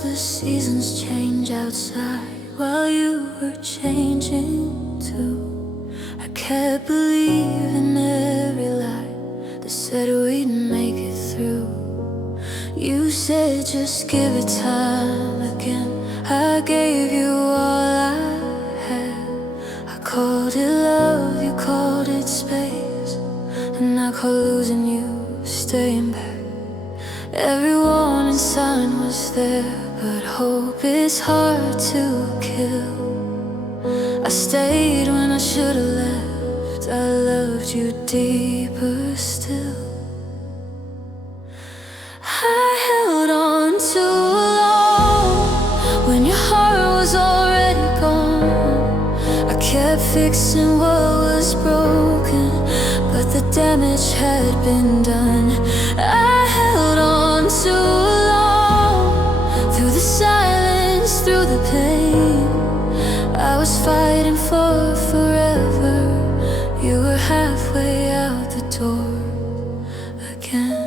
watched the seasons change outside while you were changing too. I kept believing every lie that said we'd make it through. You said just give it time again. I gave you all I had. I called it love, you called it space, and I called losing you staying back. Every warning sign was there, but hope is hard to kill. I stayed when I should've left. I loved you deeper still. I held on too long when your heart was already gone. I kept fixing what was broken, but the damage had been done. I held on too long, through the silence, through the pain. I was fighting for forever. You were halfway out the door again.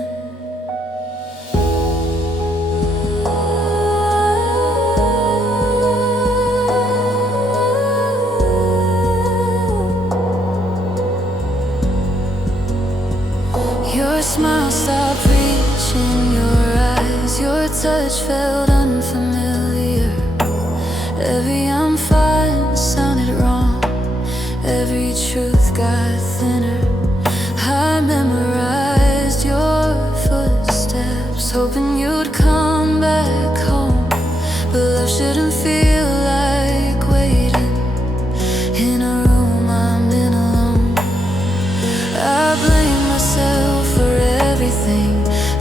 Your smile stopped reaching your eyes. Your touch felt unfamiliar. Every I'm fine sounded wrong. Every truth got thinner. I memorized your footsteps, hoping you'd come back home. But love shouldn't feel like waiting in a room I'm in alone. I blame myself for everything,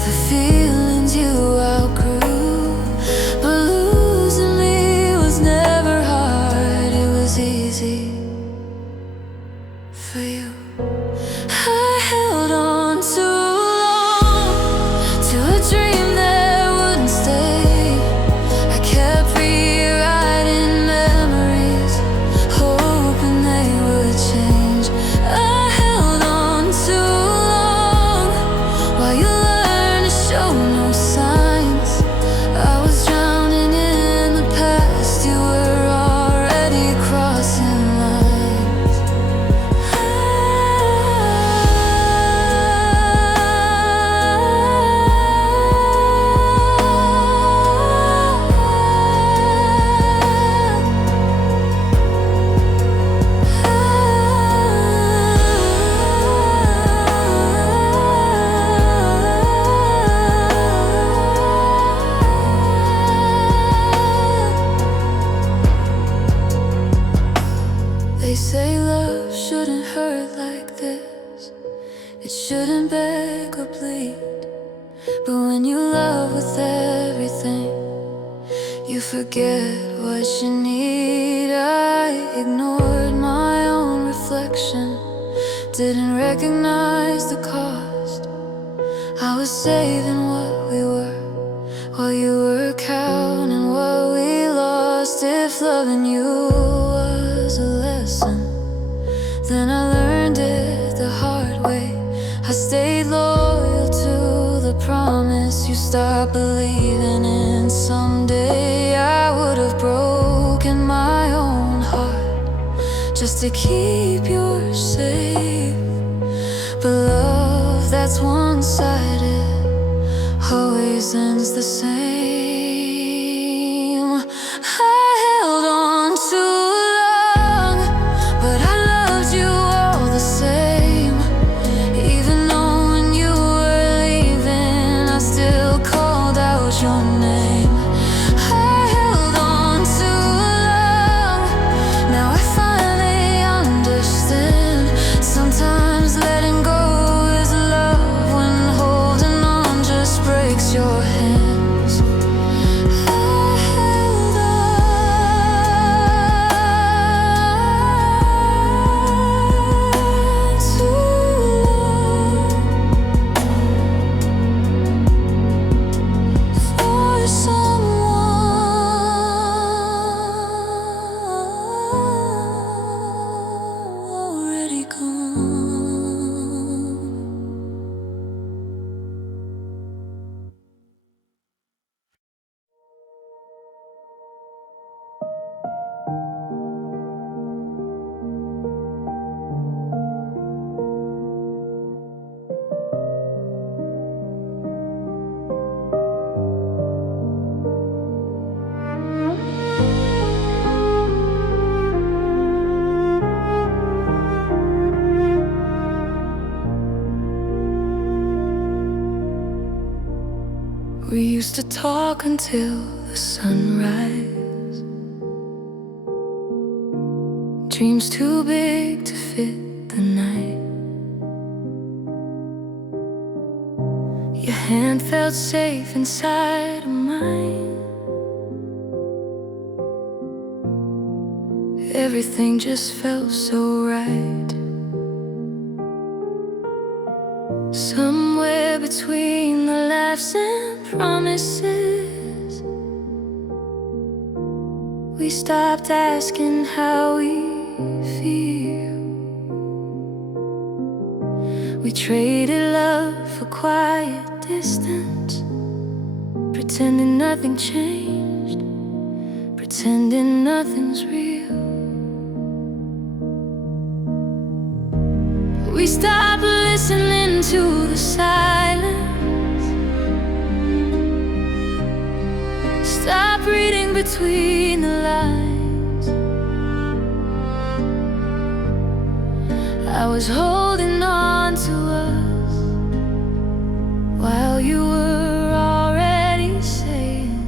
for feelings you outgrew. But losing me was never hard, it was easy for you. I held on too long to a dream that wouldn't stay. I kept rewriting memories, hoping they would change. I held on too long while you learned to show no signs. I was drowning in the past, you were already crossing lines. They say love shouldn't hurt like this. It shouldn't beg or plead. But when you love with everything, you forget what you need. I ignored my own reflection, didn't recognize the cost. I was saving what we were, while you were counting what we lost. If loving you was a lesson, then I learned it the hard way. I stayed loyal to the promise you stopped believing in. Someday I would have broken my own heart just to keep yours safe. But love that's one-sided always ends the same. I held on too long, but I loved you all the same. Even knowing you were leaving, I still called out your name. I held on too long, now I finally understand. Sometimes letting go is love when holding on just breaks your hands. I held on too long for some. used to talk until the sunrise. Dreams too big to fit the night. Your hand felt safe inside of mine. Everything just felt so right. Somewhere between the laughs and promises, we stopped asking how we feel. We traded love for quiet distance, pretending nothing changed, pretending nothing's real. We stopped listening to the silence, stopped reading between the lines. I was holding on to us while you were already saying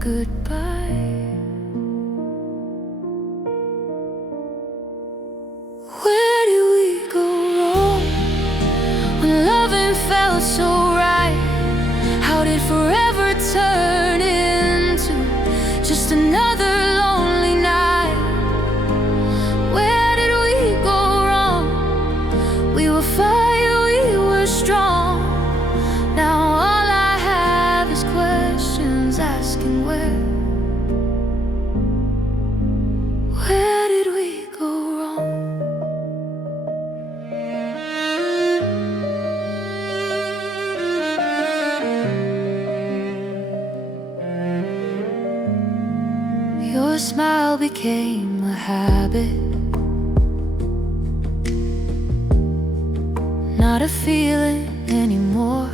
goodbye. Where did we go wrong when loving felt so right? How did forever turn into just another lonely night? Where did we go wrong? We were fire, we were strong. Now all I have is questions asking where did we go wrong? Your smile became a habit, not a feeling anymore.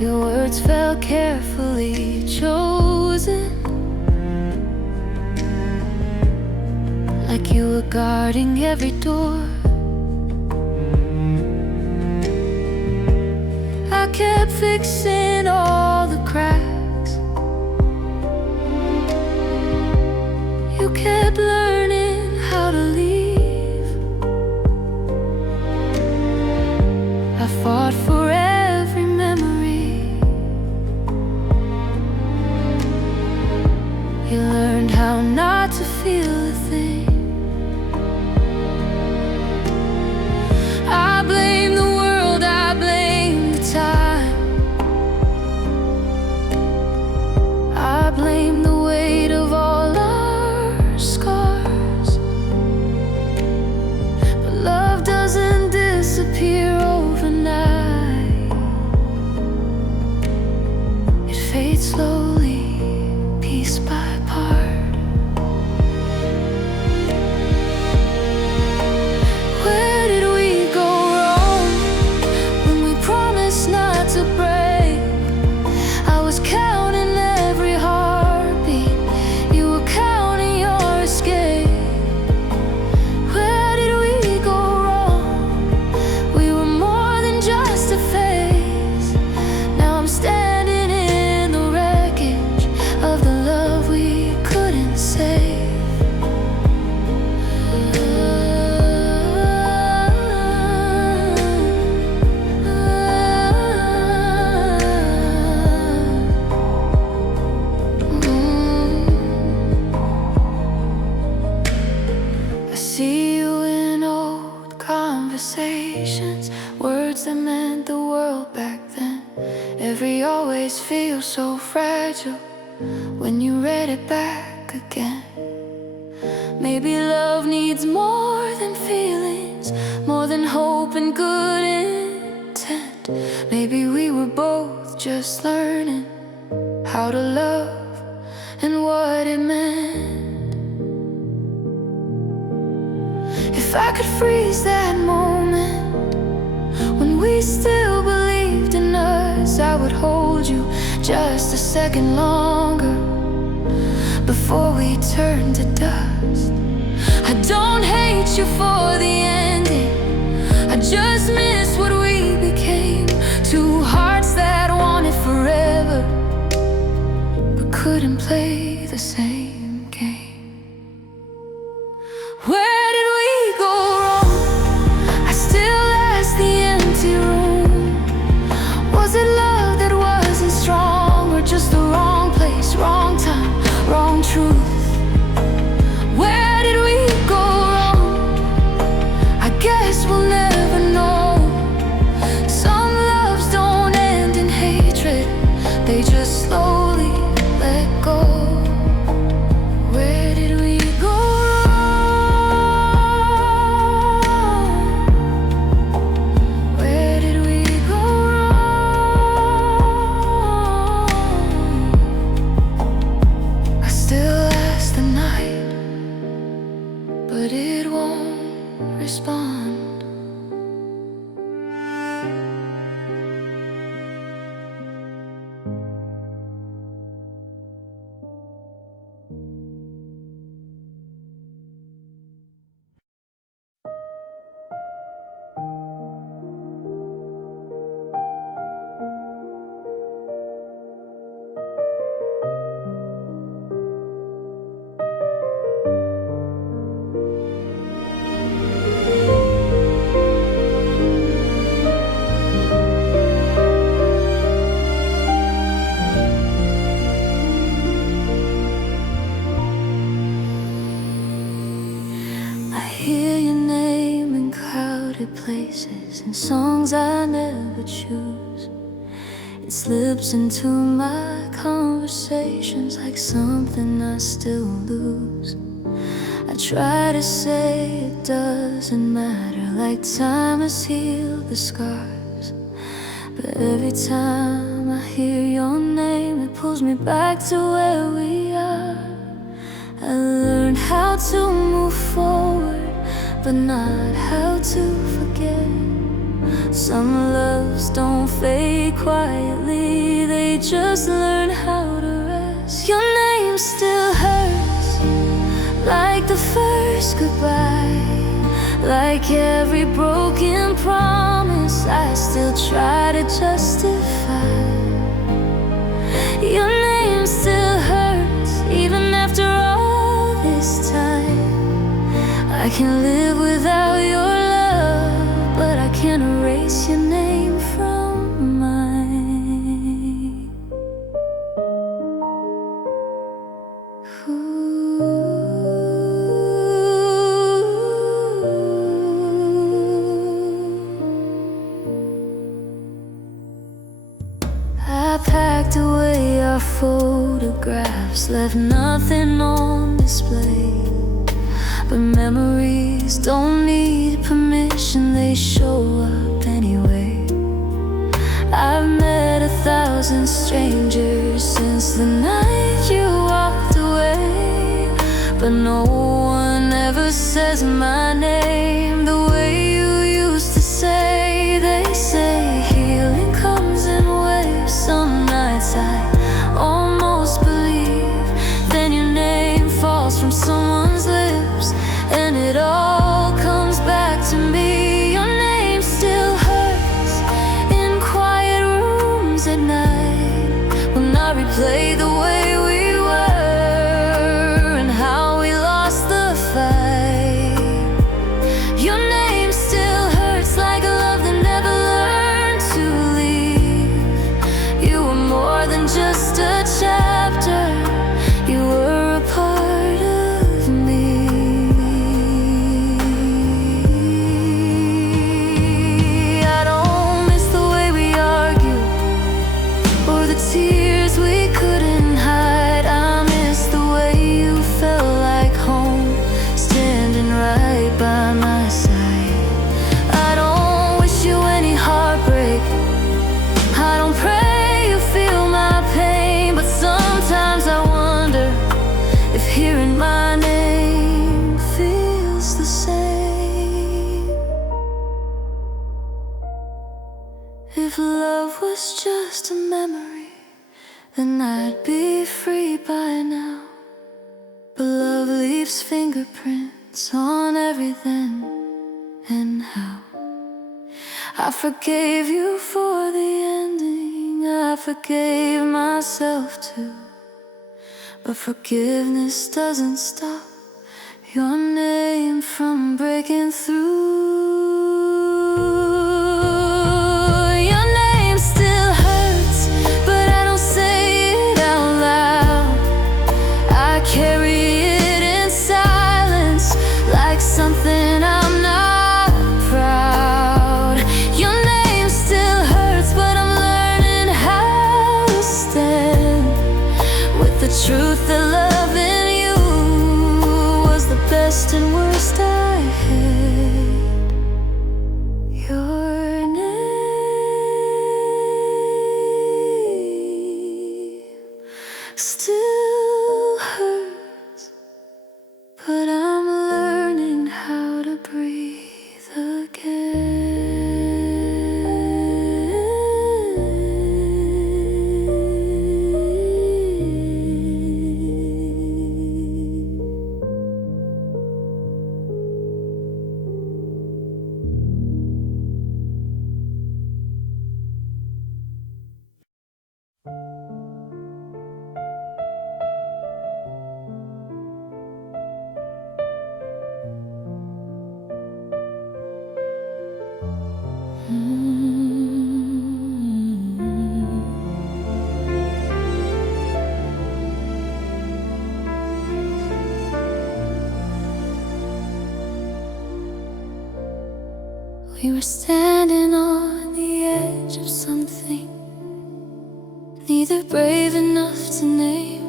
Your words felt carefully chosen, like you were guarding every door. I kept fixing all the cracks. You kept learning how to leave. I fought for every memory. You learned how not to feel a thing. I blame the world, I blame the time. I blame the weight of all our scars. But love doesn't disappear overnight. It fades slowly, piece by part. Where did we go wrong when we promised not to break? I was counting every heartbeat, you were counting your escape. Where did we go wrong? We were more than just a phase. Now I'm standing in the wreckage of the love we couldn't save. I see you in old conversations, words that meant the world back then. Every always feels so fragile when you read it back again. Maybe love needs more than feelings, more than hope and good intent. Maybe we were both just learning how to love and what it meant. If I could freeze that moment when we still believed in us, I would hold you just a second longer before we turn to dust. I don't hate you for the ending, I just miss what we became. Too couldn't play the same game. Where did we go wrong? I still ask the empty room. Was it love that wasn't strong, or just the wrong place, wrong time, wrong truth? Where did we go wrong? I guess we'll never know. Some loves don't end in hatred, they just slowly let go. Where did we go wrong? Where did we go wrong? I still ask the night, but it won't respond. Hear your name in crowded places, in songs I never choose. It slips into my conversations like something I still lose. I try to say it doesn't matter, like time has healed the scars. But every time I hear your name, it pulls me back to where we are. I learned how to move forward, but not how to forget. Some loves don't fade quietly, they just learn how to rest. Your name still hurts, like the first goodbye, like every broken promise I still try to justify. Your name still hurts, even after all this time. I can live without your love, but I can't erase your name from mine. I packed away our photographs, left nothing on display. But memories don't need permission, they show up anyway. I've met 1,000 strangers since the night you walked away, but no one ever says my name the way you used to say. They say healing comes in waves. Some nights I almost believe, then your name falls from someone's lips, and it all comes back to me. Your name still hurts in quiet rooms at night, when I replay the way we were and how we lost the fight. Your name still hurts, like a love that never learned to leave. You were more than just a chapter, you were a part of me. I don't miss the way we argued, or the tears we couldn't hide. I miss the way you felt like home, standing right by my side. I don't wish you any heartbreak, I don't pray you feel my pain, but sometimes I wonder if hearing my name feels the same. If love was just a memory, then I'd be free by now. But love leaves fingerprints on everything and how. I forgave you for the ending, I forgave myself too. But forgiveness doesn't stop your name from breaking through. Your name still hurts, but I don't say it out loud. I carry it in silence, like something I'm not proud. Your name still hurts, but I'm learning how to stand with the truth that loving you was the best and worst I had. Your name still hurts, but I'm learning how to breathe again. We were standing on the edge of something, neither brave enough to name.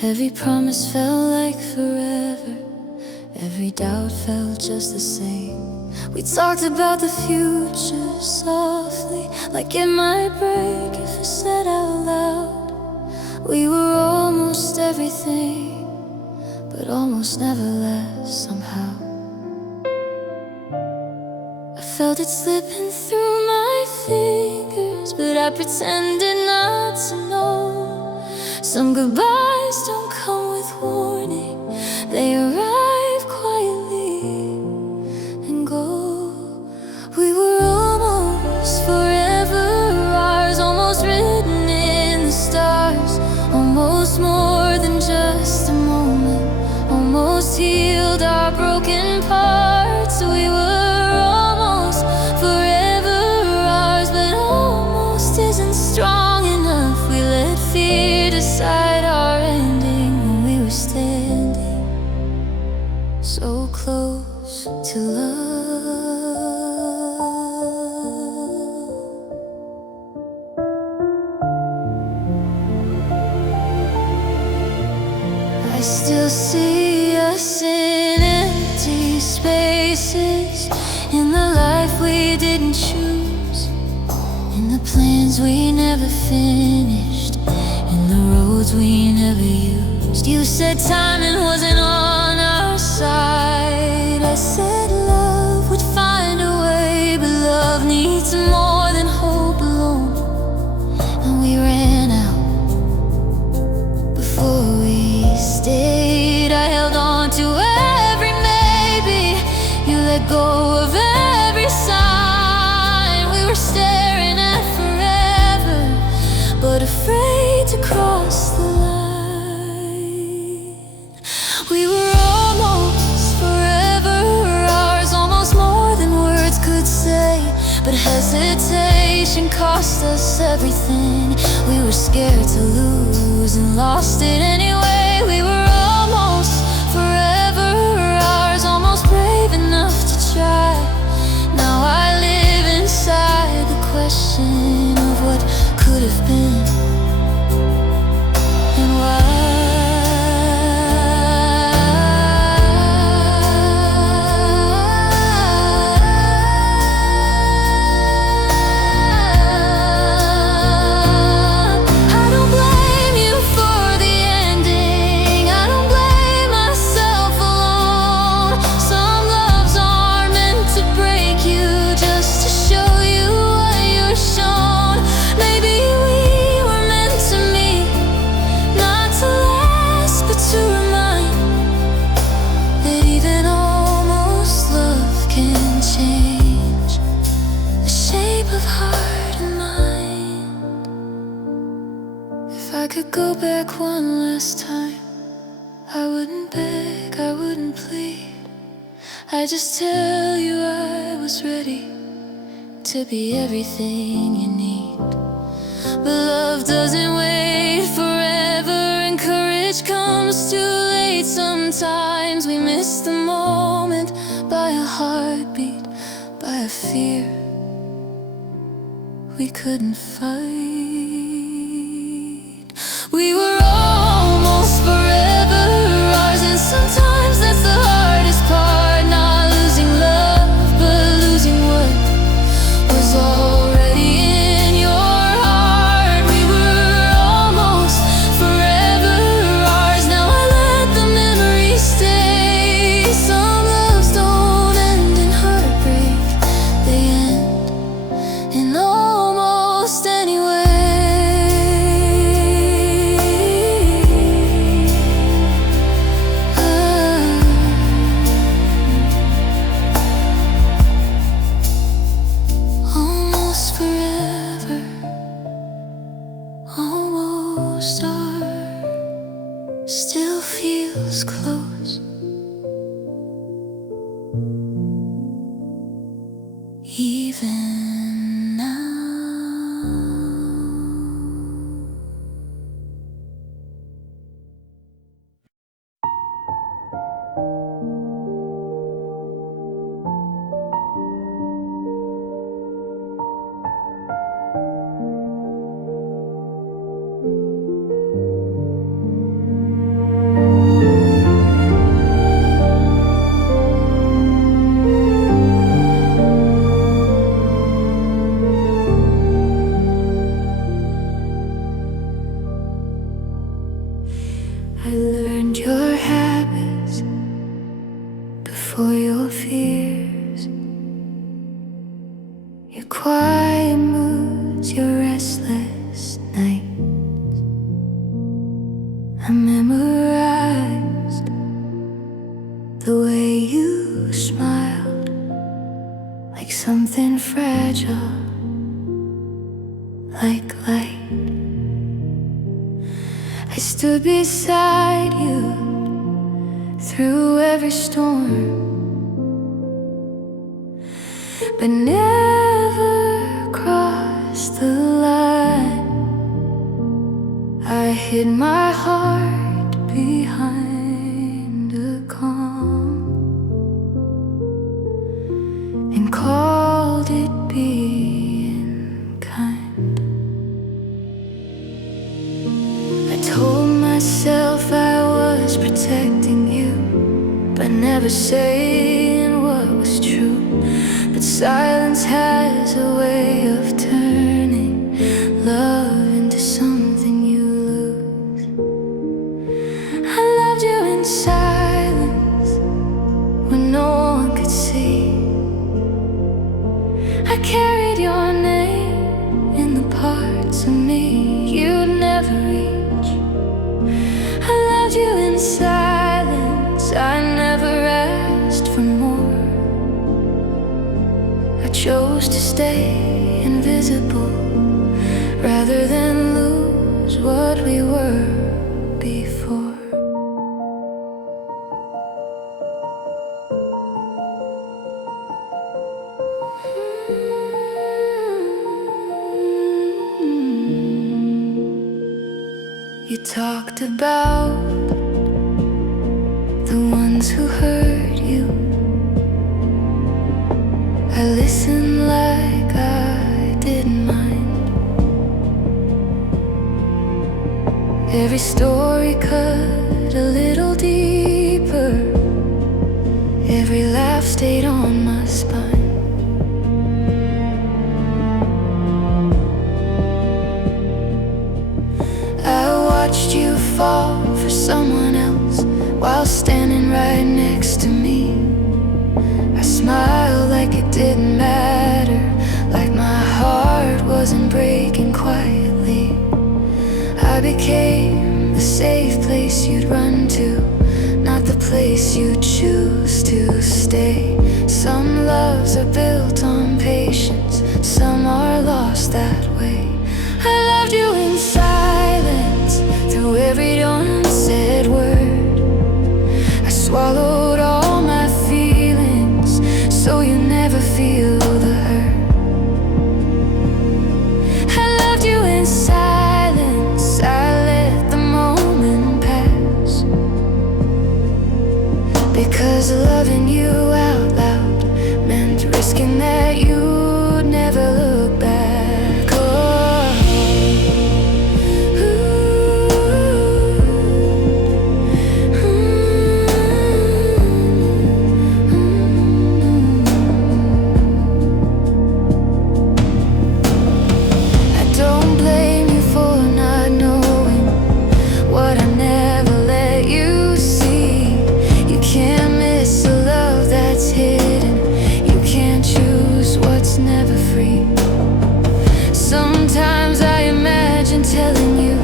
Every promise felt like forever, every doubt felt just the same. We talked about the future softly, like it might break if it said out loud. We were almost everything, but almost never last somehow. I felt it slipping through my fingers, but I pretended not to know. Some goodbyes don't come with warning, they arrive quietly and go. We were almost forever ours, almost written in the stars, almost more than just a moment, almost healed our broken parts. We were strong enough, we let fear decide our ending when we were standing so close to love. I still see us in empty spaces, in the life we didn't choose, in the plans we never finished, in the roads we never used. You said timing wasn't on our side, I said love would find a way, but love needs more than hope alone. And we ran out before we stayed. I held on to every maybe, you let go of every sign. We were staring at forever, but afraid to cross the line. We were almost forever ours, almost more than words could say, but hesitation cost us everything. We were scared to lose and lost it anyway. We were almost forever ours, almost brave enough to try. Now I live inside the question of what could have been and why. I don't blame you for the I could go back one last time, I wouldn't beg, I wouldn't plead. I'd just tell you I was ready to be everything you need. But love doesn't wait forever, and courage comes too late. Sometimes we miss the moment by a heartbeat, by a fear we couldn't fight. We were almost forever ours, and sometimes that's the hardest part. Not losing love, but losing what was already in your heart. We were almost forever ours, now I let the memories stay. Some loves don't end in heartbreak, they end in almost anyway. Almost forever, almost our, still feels close. Even now. I learned your habits before your fears, your quiet moods, your restless nights. I memorized the way you smiled, like something fragile, like light. I stood beside you through every storm, but never crossed the line. I hid my heart behind a calm and called it being kind. I told myself I was protecting you, but never saying what was true. But silence has a way of turning love into something you lose. I loved you in silence when no one could see. I carried your name in the parts of me you'd never reach. I loved you in silence, I never asked for more. I chose to stay invisible rather than lose what we were before. You talked about the ones who hurt you. I listened like I didn't mind. Every story cut a little deeper, every laugh stayed on my spine. Watched you fall for someone else while standing right next to me. I smiled like it didn't matter, like my heart wasn't breaking quietly. I became the safe place you'd run to, not the place you choose to stay. Some loves are built on patience, some are lost that way. I loved you in silence, knew every unsaid word. I swallowed all my feelings so you never feel the hurt. I loved you in silence, I let the moment pass, because loving you out loud meant risking that you'd never look back. Oh, I don't blame you for not knowing what I never let you see. You can't miss a love that's hidden. You can't choose what's never free. Sometimes I imagine telling you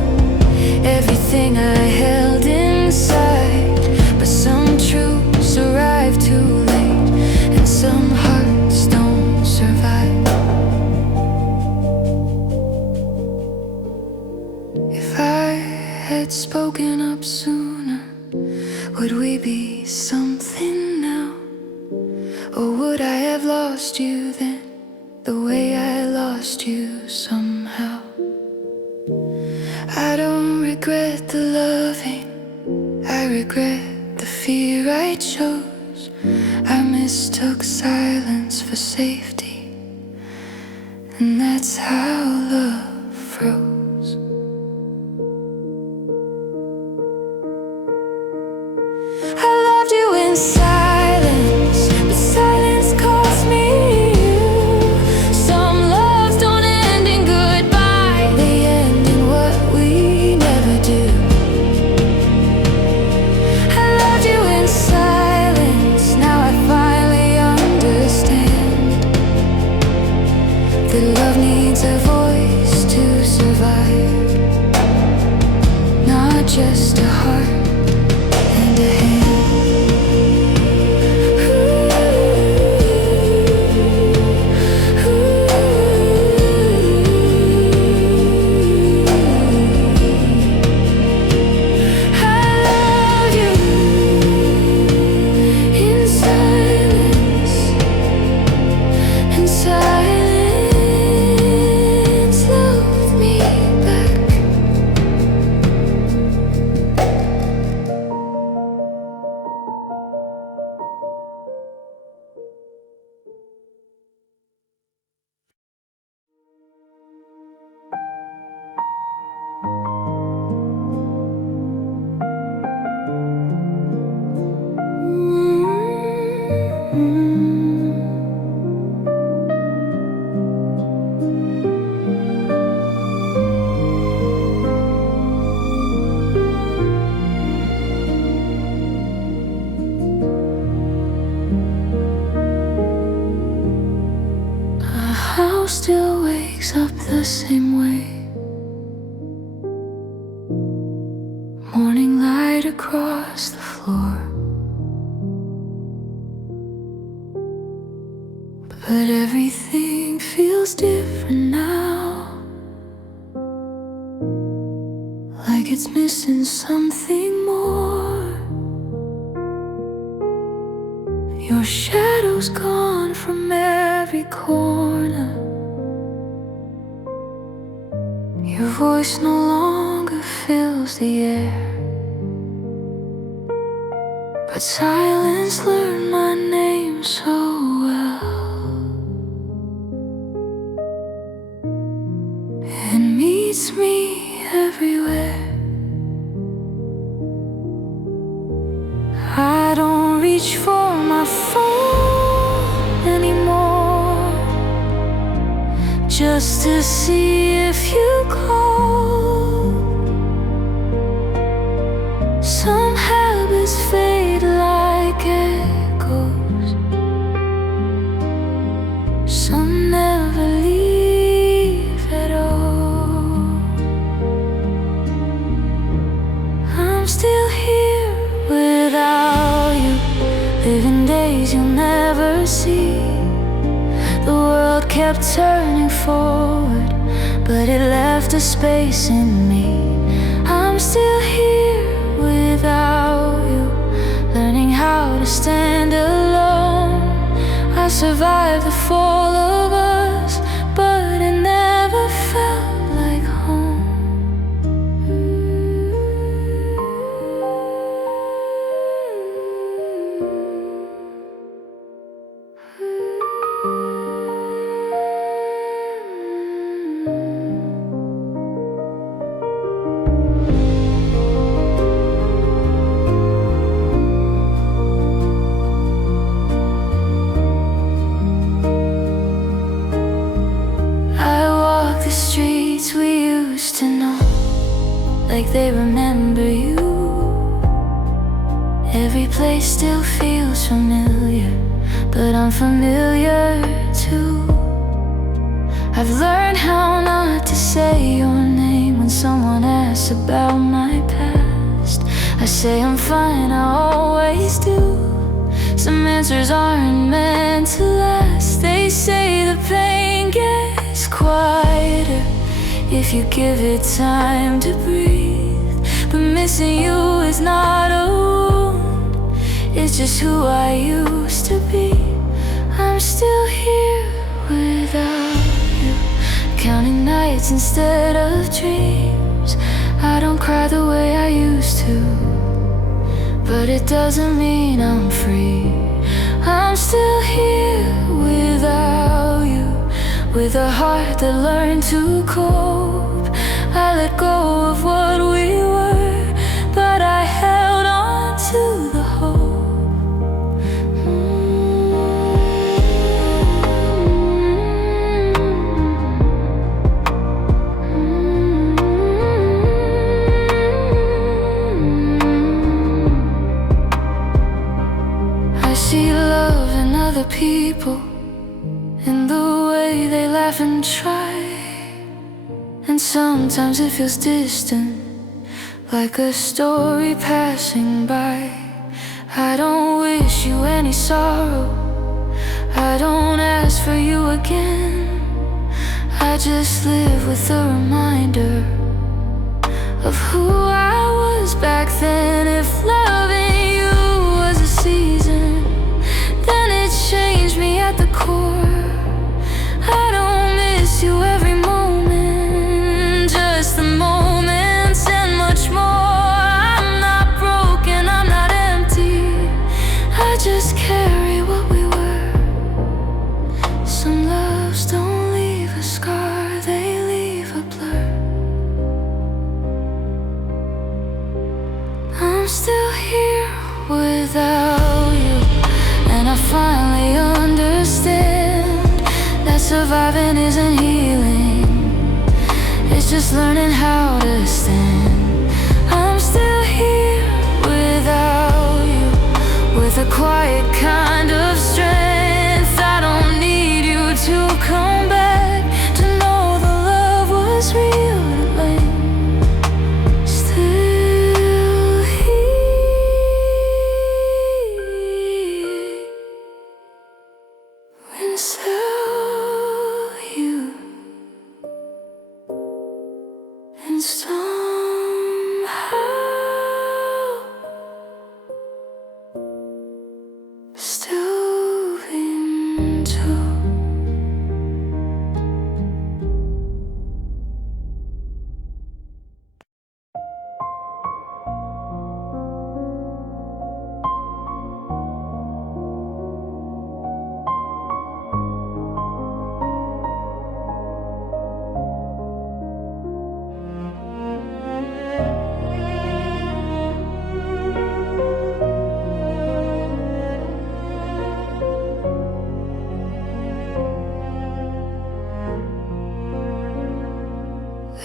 everything I held inside, but some truths arrive too late, and some hearts don't survive. If I had spoken up sooner, would we be something now? Or would I have lost you then, the way I lost you somehow? I don't regret the loving, I regret the fear I chose. I mistook silence for safety, and that's how love froze. I loved you in silence, but silence cost me you. Some loves don't end in goodbye, they end in what we never do. I loved you in silence, now I finally understand that love needs a voice to survive, not just a heart and a hand. Still wakes up the same way, morning light across the floor. But everything feels different now, like it's missing something more. Your shadow's gone from every corner, your voice no longer fills the air, but silence learned my name so well, and meets me everywhere. I don't reach for my phone anymore, just to see if you call. Some habits fade like echoes, some never leave at all. I'm still here without you, living days you'll never see. The world kept turning forward, but it left a space in me. I'm I'm still here without you, learning how to stand alone. I survived the fall of us, but it never felt like home. We used to know, like they remember you. Every place still feels familiar, but I'm familiar too. I've learned how not to say your name when someone asks about my past. I say I'm fine, I always do. Some answers aren't meant to last. They say the pain gets quieter if you give it time to breathe. But missing you is not a wound, it's just who I used to be. I'm still here without you, counting nights instead of dreams. I don't cry the way I used to, but it doesn't mean I'm free. I'm still here without you, with a heart that learned to cope. I let go of what we were, but I held on to the hope. I see love in other people, in the way they laugh and try. And sometimes it feels distant, like a story passing by. I don't wish you any sorrow, I don't ask for you again. I just live with the reminder of who I was back then. If loving you was a season, then it changed me at the core. I don't miss you every moment, just the moments and much more. I'm not broken, I'm not empty, I just carry what we were. Some loves don't leave a scar, they leave a blur. I'm still here without you, and I finally understand that surviving isn't healing, it's just learning how to stand. I'm still here without you, with a quiet kind of strength. I don't need you to come back to know the love was real to blame. Still here without you, and somehow still been too.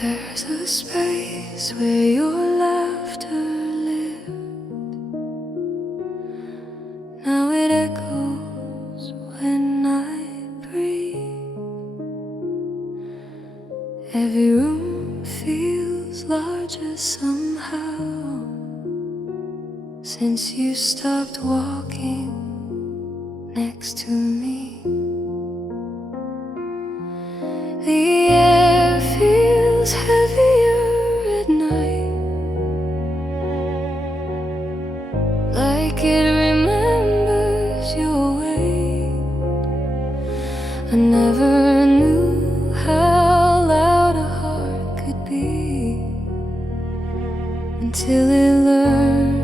There's a space where your laughter lived. Now it echoes when I breathe. Every room feels larger somehow since you stopped walking next to me. The air feels heavier at night, until it learned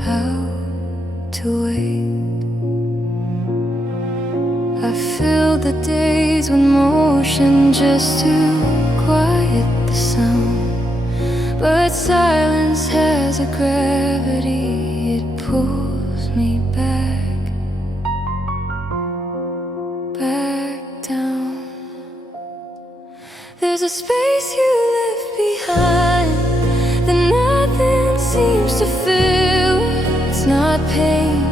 how to wait. I filled the days with motion just to quiet the sound, but silence has a gravity, it pulls me back down. There's a space you left behind that nothing seems to fill. It's not pain,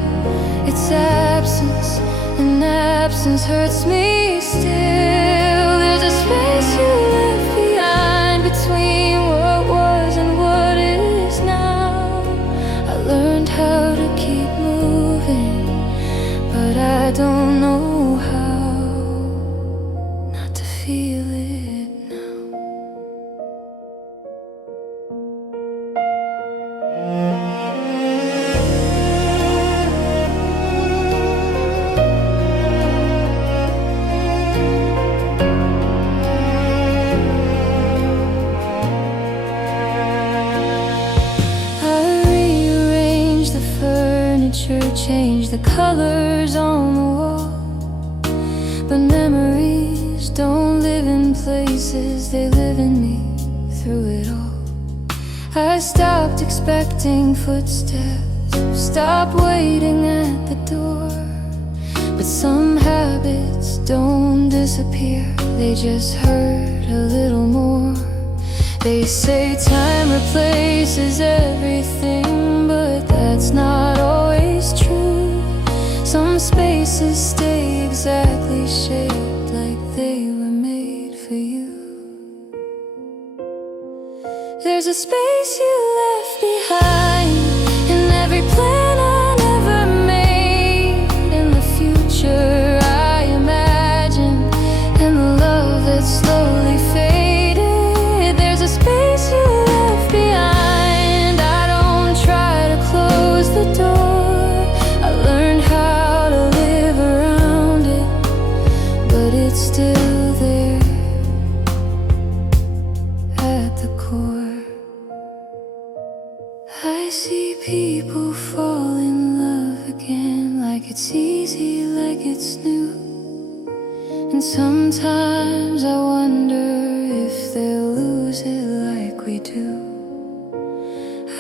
it's absence, and absence hurts me still. There's a space you left behind between what was and what is now. I learned how to keep moving, but I don't know how not to feel it now. Change the colors on the wall, but memories don't live in places, they live in me through it all. I stopped expecting footsteps, stopped waiting at the door, but some habits don't disappear, they just hurt a little more. They say time replaces everything, but that's not always true. Some spaces stay exactly shaped like they were made for you. There's a space you left behind in every plan I never made, in the future I imagined, and the love that slowly faded. There's a space you left behind. I don't try to close the door, I learned how to live around it, but it's still there at the core. I see people fall in love again, like it's easy, like it's new, and sometimes I wonder if they'll lose it like we do.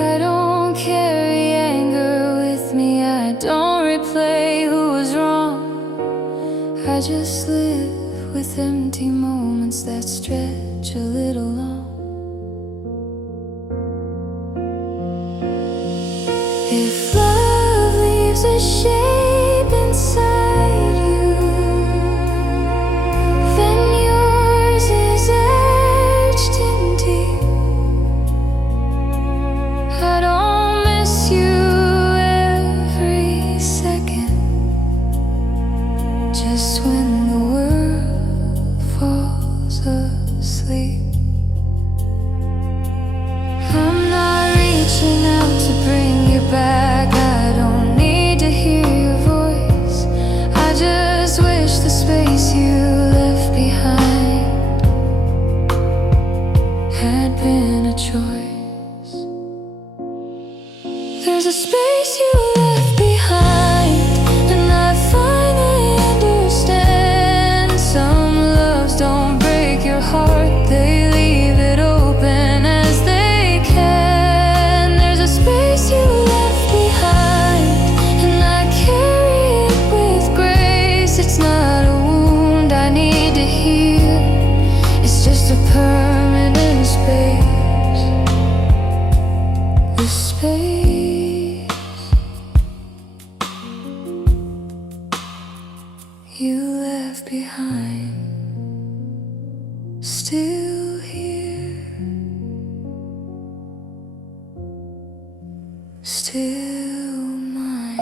I don't carry anger with me, I don't replay who was wrong, I just live with empty moments that stretch a little long. If love leaves a shape inside you, then yours is etched in deep. I don't miss you every second, just when the world falls asleep. I'm not reaching out to bring you back, I don't need to hear your voice. I just wish the space you left behind had been a choice. There's a space you left behind, and I finally understand. Some loves don't break your heart, they leave it open as they can. There's a space you left behind, and I carry it with grace. It's not a wound I need to heal, it's just a permanent space. The space you left behind, still here, still mine.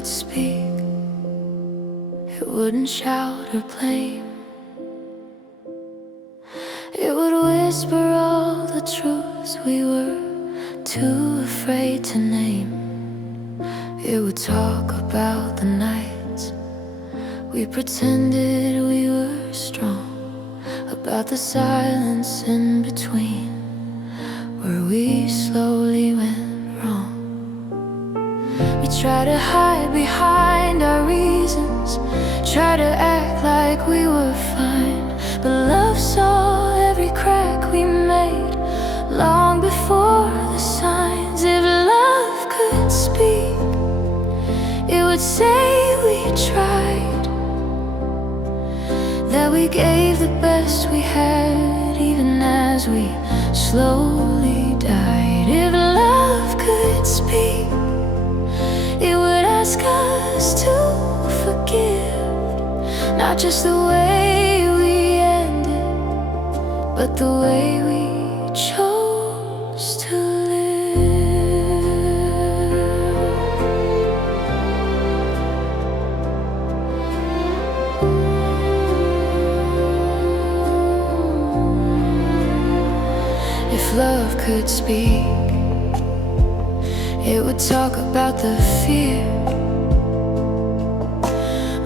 could speak, it wouldn't shout or blame. It would whisper all the truths we were too afraid to name. It would talk about the nights we pretended we were strong, about the silence in between where we slowly went wrong. We try to hide behind our reasons, try to act like we were fine, but love saw every crack we made long before the signs. If love could speak, it would say we tried, that we gave the best we had, even as we slowly died. If love could speak, it would ask us to forgive, not just the way we ended, but the way we chose to live. If love could speak, it would talk about the fear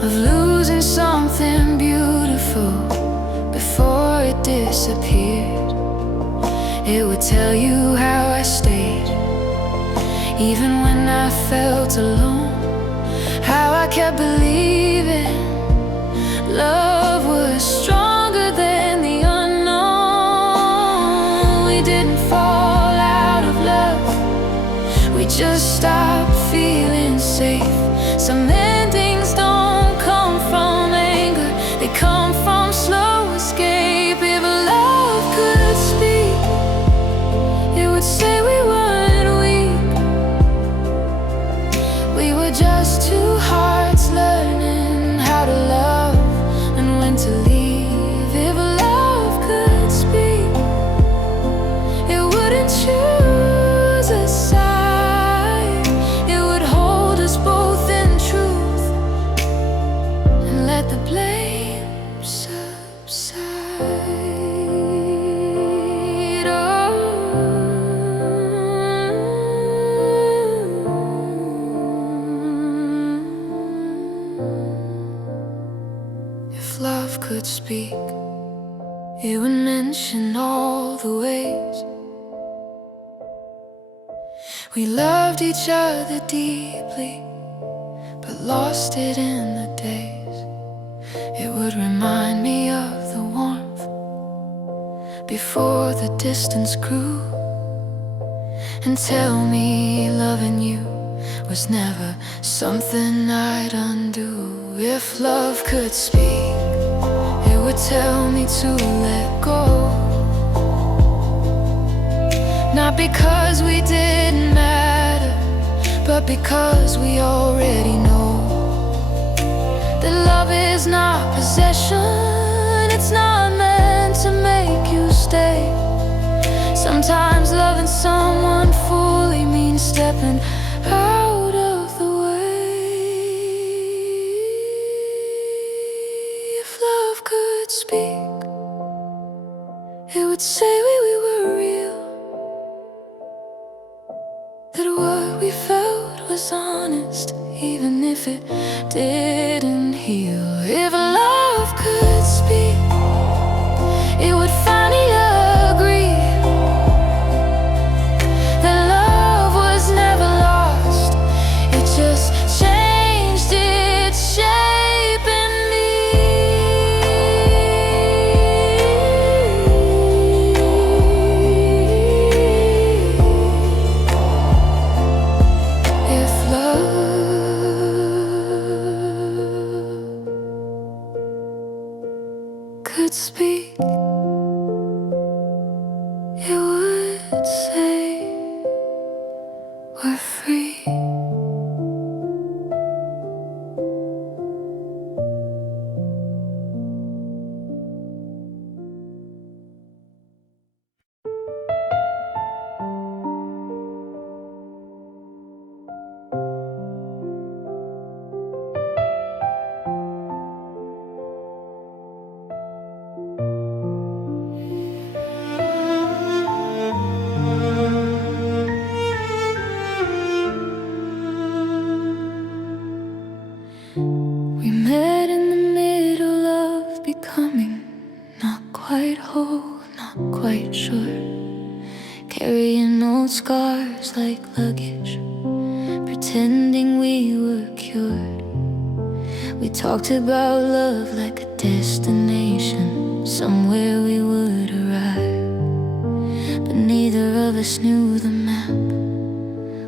of losing something beautiful before it disappeared. It would tell you how I stayed, even when I felt alone, how I kept believing love was stronger than the unknown. We didn't fall out of love, we just stopped feeling safe. Some endings don't come from anger, they come from slow escape. If love could speak, it would say we weren't weak, we were just two hearts learning how to love and when to leave. If love could speak, it wouldn't choose a side, it would hold us both in truth and let the blame subside. If love could speak, it would mention all the ways we loved each other deeply, but lost it in the days. It would remind me of the warmth before the distance grew, and tell me loving you was never something I'd undo. If love could speak, it would tell me to let go, not because we didn't matter, but because we already know that love is not possession, it's not meant to make you stay. Sometimes loving someone fully means stepping out of the way. If love could speak, it would say we were real, that what we felt was honest, even if it didn't heal. If love could speak, it would finally agree that love was never lost, it just changed its shape in me. If love could speak, it would say we're free. scars like luggage, pretending we were cured. We talked about love like a destination, somewhere we would arrive. But neither of us knew the map,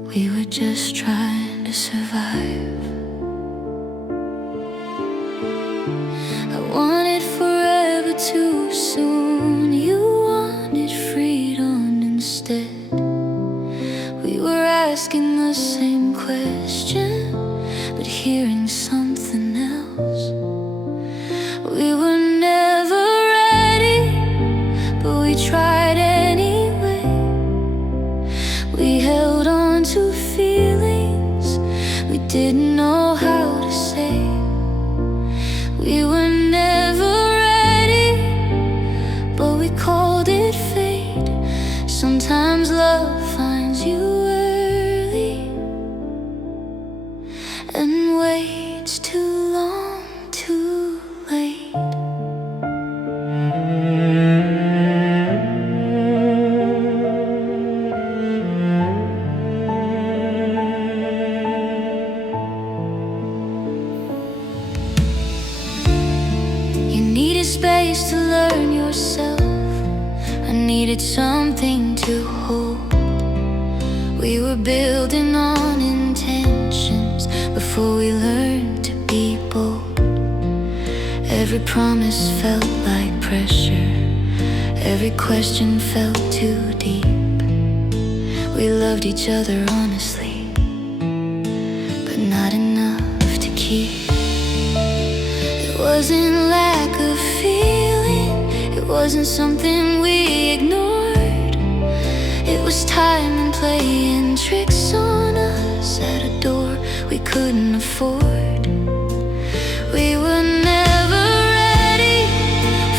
we were just trying to survive. I wanted forever too soon, you wanted freedom instead. We were asking the same question, but hearing something else. We were never ready, but we tried anyway. We held on to feelings we didn't know how to say. We were never ready, but we called it fate. Sometimes love finds you early and waits too long, too late. You needed space to learn yourself, I needed something to hold. We were building on intentions before we learned to be bold. Every promise felt like pressure, every question felt too deep. We loved each other honestly, but not enough to keep. It wasn't lack of feeling, it wasn't something we ignored. It was time and playing tricks on us at a door we couldn't afford. We were never ready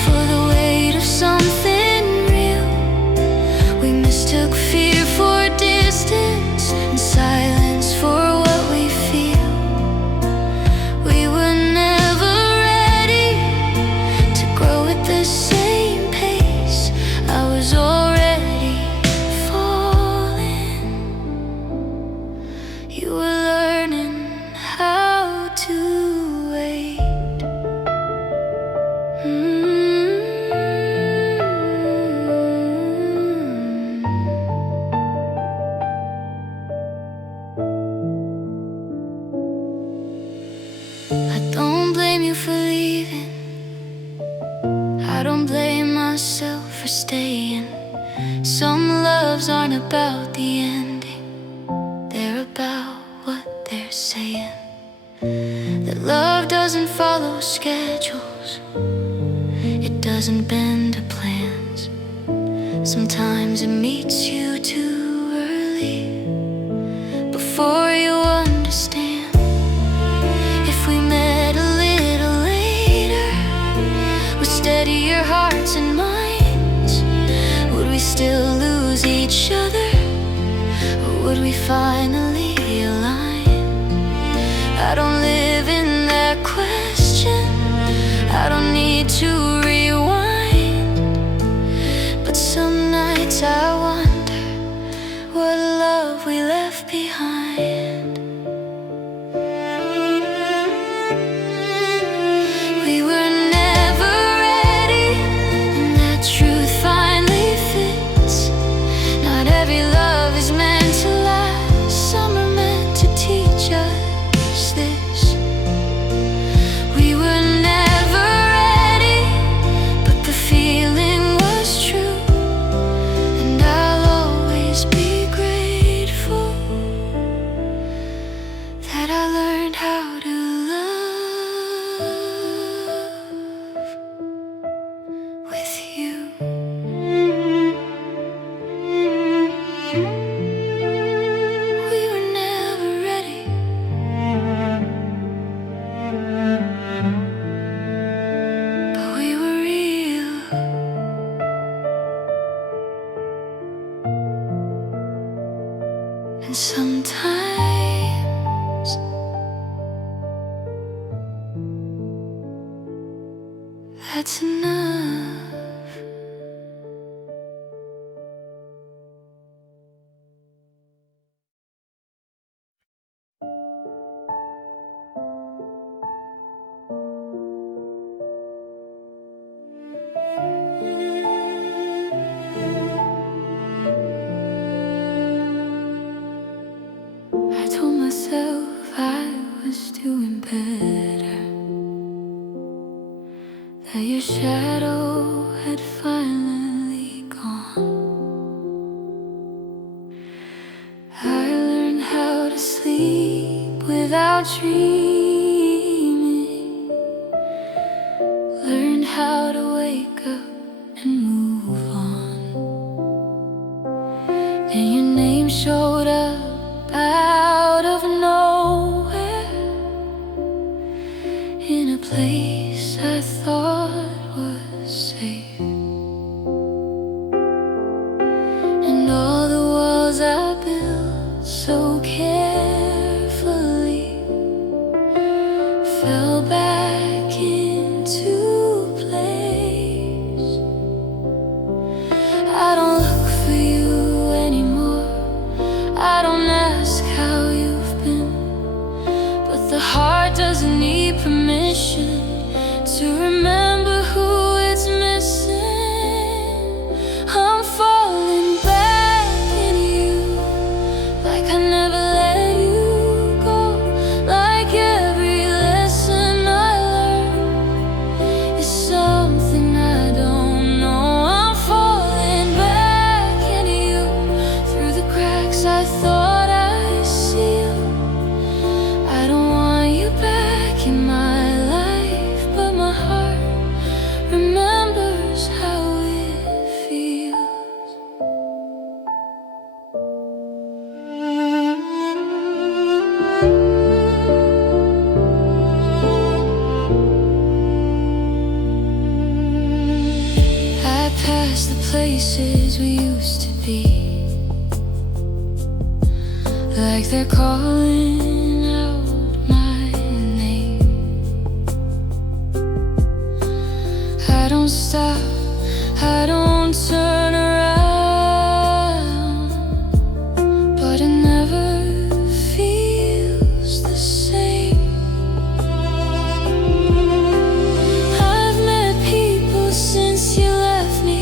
for the weight of something real. We mistook fear for distance and silence for what we feel. We were never ready to grow at the same pace. I was already falling. You were learning how to wait. I don't blame you for leaving, I don't blame myself for staying. Some loves aren't about the ending, they're about what they're saying. That love doesn't follow schedules, it doesn't bend to plans. Sometimes it meets you too early, before you understand. If we met a little later, with steadier hearts and minds, would we still lose each other, or would we finally align? I don't live in that question, I don't need to rewind. But some nights I wonder what love we left behind. We were never ready, and that truth finally fits. Not every love is meant to last, some are meant to teach us this. We were never ready, but the feeling was true, and I'll always be grateful that I learned how to love with you. We were never ready, but we were real. And sometimes that's enough. sleep without dreaming. Learned how to wake up and move on. And your name showed up out of nowhere, in a place I thought was safe. And all the walls I built so carefully fell back into place. I don't look for you anymore, I don't ask how you've been, but the heart doesn't need permission to remember who it's missing. I'm falling back into you, like I never let you go. Like every lesson I learned is something I don't know. I'm falling back into you, through the cracks I thought I sealed. I don't want you back in my life, but my heart remembers how it feels. I pass the places we used to be, like they're calling out my name. I don't stop, I don't turn around, but it never feels the same. I've met people since you left me.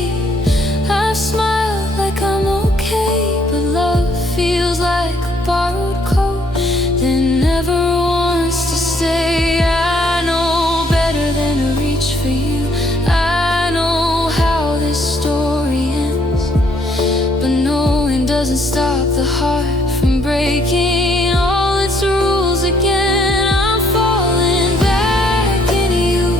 I've smiled like I'm okay, but love feels like a borrowed coat that never wants to stay. I know better than to reach for you. I know how this story ends, but knowing doesn't stop the heart from breaking all its rules again. I'm falling back into you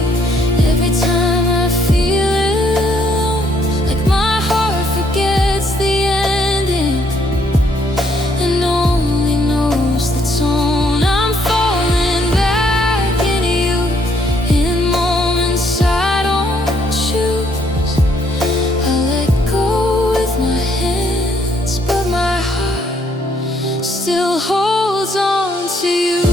every time I feel it, like my heart forgets the ending and only knows the tone. I'm falling back into you in moments I don't choose. I let go with my hands, but my heart still holds on to you.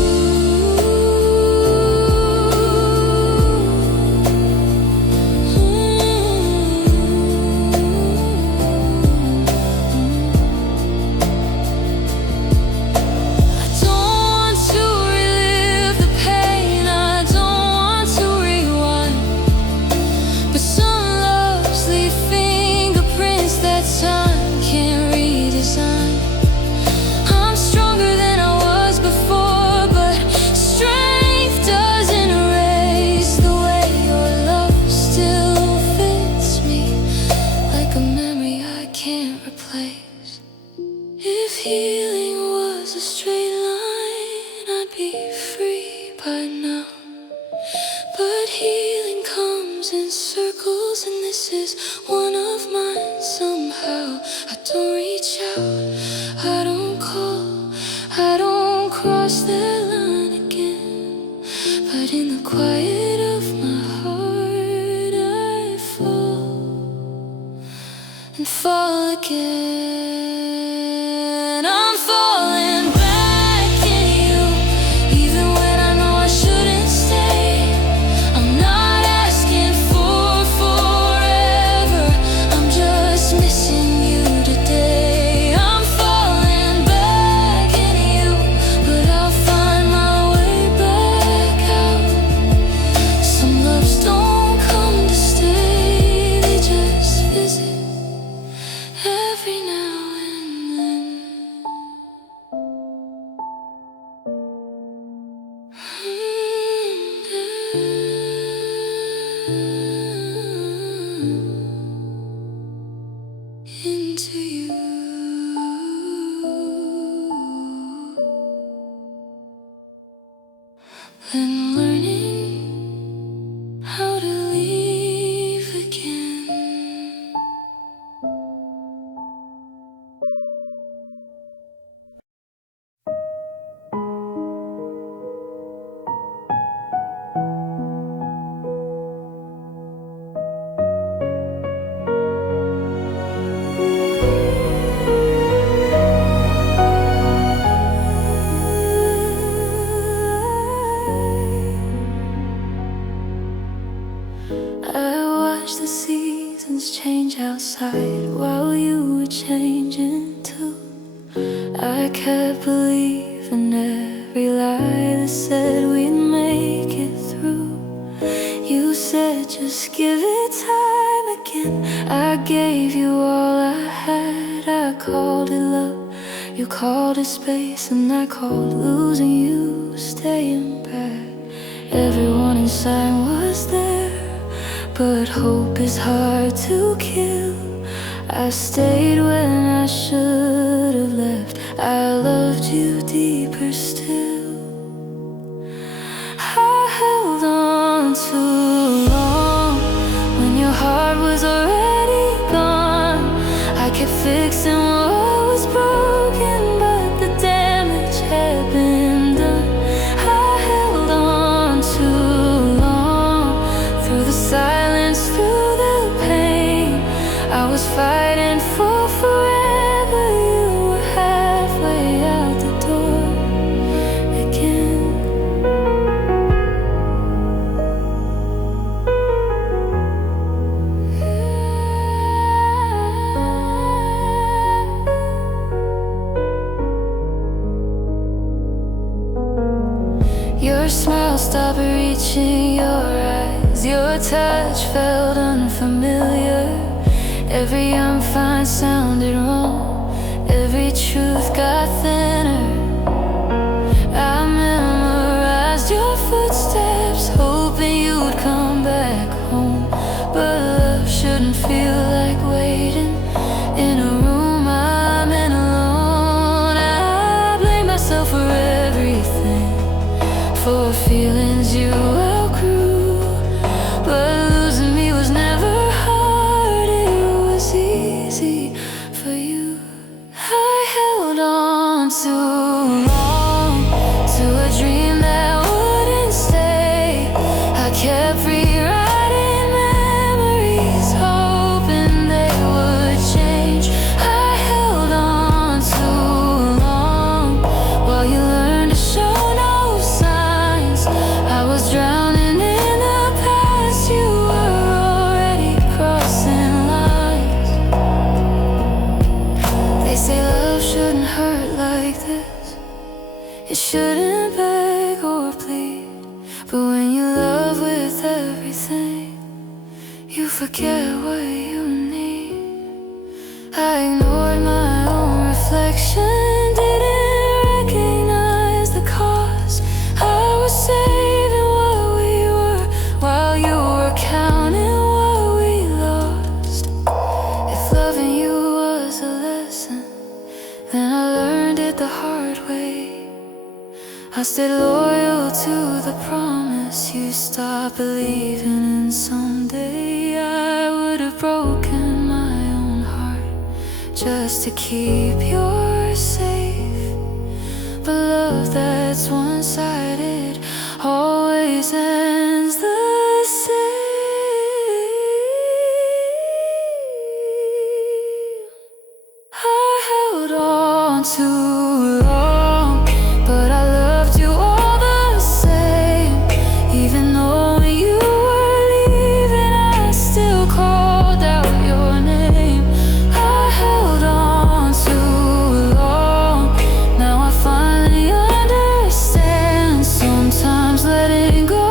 I don't want to relive the pain, I don't want to rewind, but some loves leave fingerprints that time can't redesign. I'm stronger than I was before, but strength doesn't erase the way your love still fits me, like a memory I can't replace. If healing was a straight line, I'd be free by now. But healing comes in circles, and this is one of mine. Somehow I don't reach out, I don't call, I don't cross that line again. But in the quiet of my heart, I fall and fall again. I'm falling back in you, even when I know I shouldn't stay. I'm not asking for forever, I'm just missing you today. I'm falling back in you, but I'll find my way back out. Some loves don't come to stay, they just visit every night. then learning how to leave again. I watched the seasons change outside while you were changing too. I kept believing every lie that said we'd make it through. You said just give it time again. I gave you all I had. I called it love, you called it space, and I called losing you staying back. Everyone inside was there, but hope is hard to kill. I stayed when I should have left. I loved you deeper still. I held on too long when your heart was already gone. I kept fixing what was broken, but the damage had been done. I held on too long through the silence, through the pain. I was fighting for forever. You were halfway out the door again. Your smile stopped reaching your eyes. Your touch felt unfamiliar. Every I'm fine sounded wrong. Every truth got thinner. I memorized your footsteps, hoping you'd come back home. But love shouldn't feel like waiting in a room I'm in alone. I blame myself for everything, for feelings you outgrew. But losing me was never hard, it was easy for you. I held on too long to a dream that wouldn't stay. I kept rewriting memories, hoping they would change. I held on too long while you learned to show no signs. I was drowning in the past, you were already crossing lines. They say love shouldn't hurt like this. It shouldn't beg or plead. But when you love with everything, you forget what you need. I ignored my own reflection, didn't recognize the cause. I was saving what we were while you were counting what we lost. If loving you was a lesson, then I learned it the hard way. I stayed loyal to the promise. You stopped believing in someday I would have broken my own heart just to keep yours safe. But love that's one-sided always ends the same. I held on too long, but I loved you all the same. Even though when you were leaving, I still called out your name. I held on too long. Now I finally understand. Sometimes letting go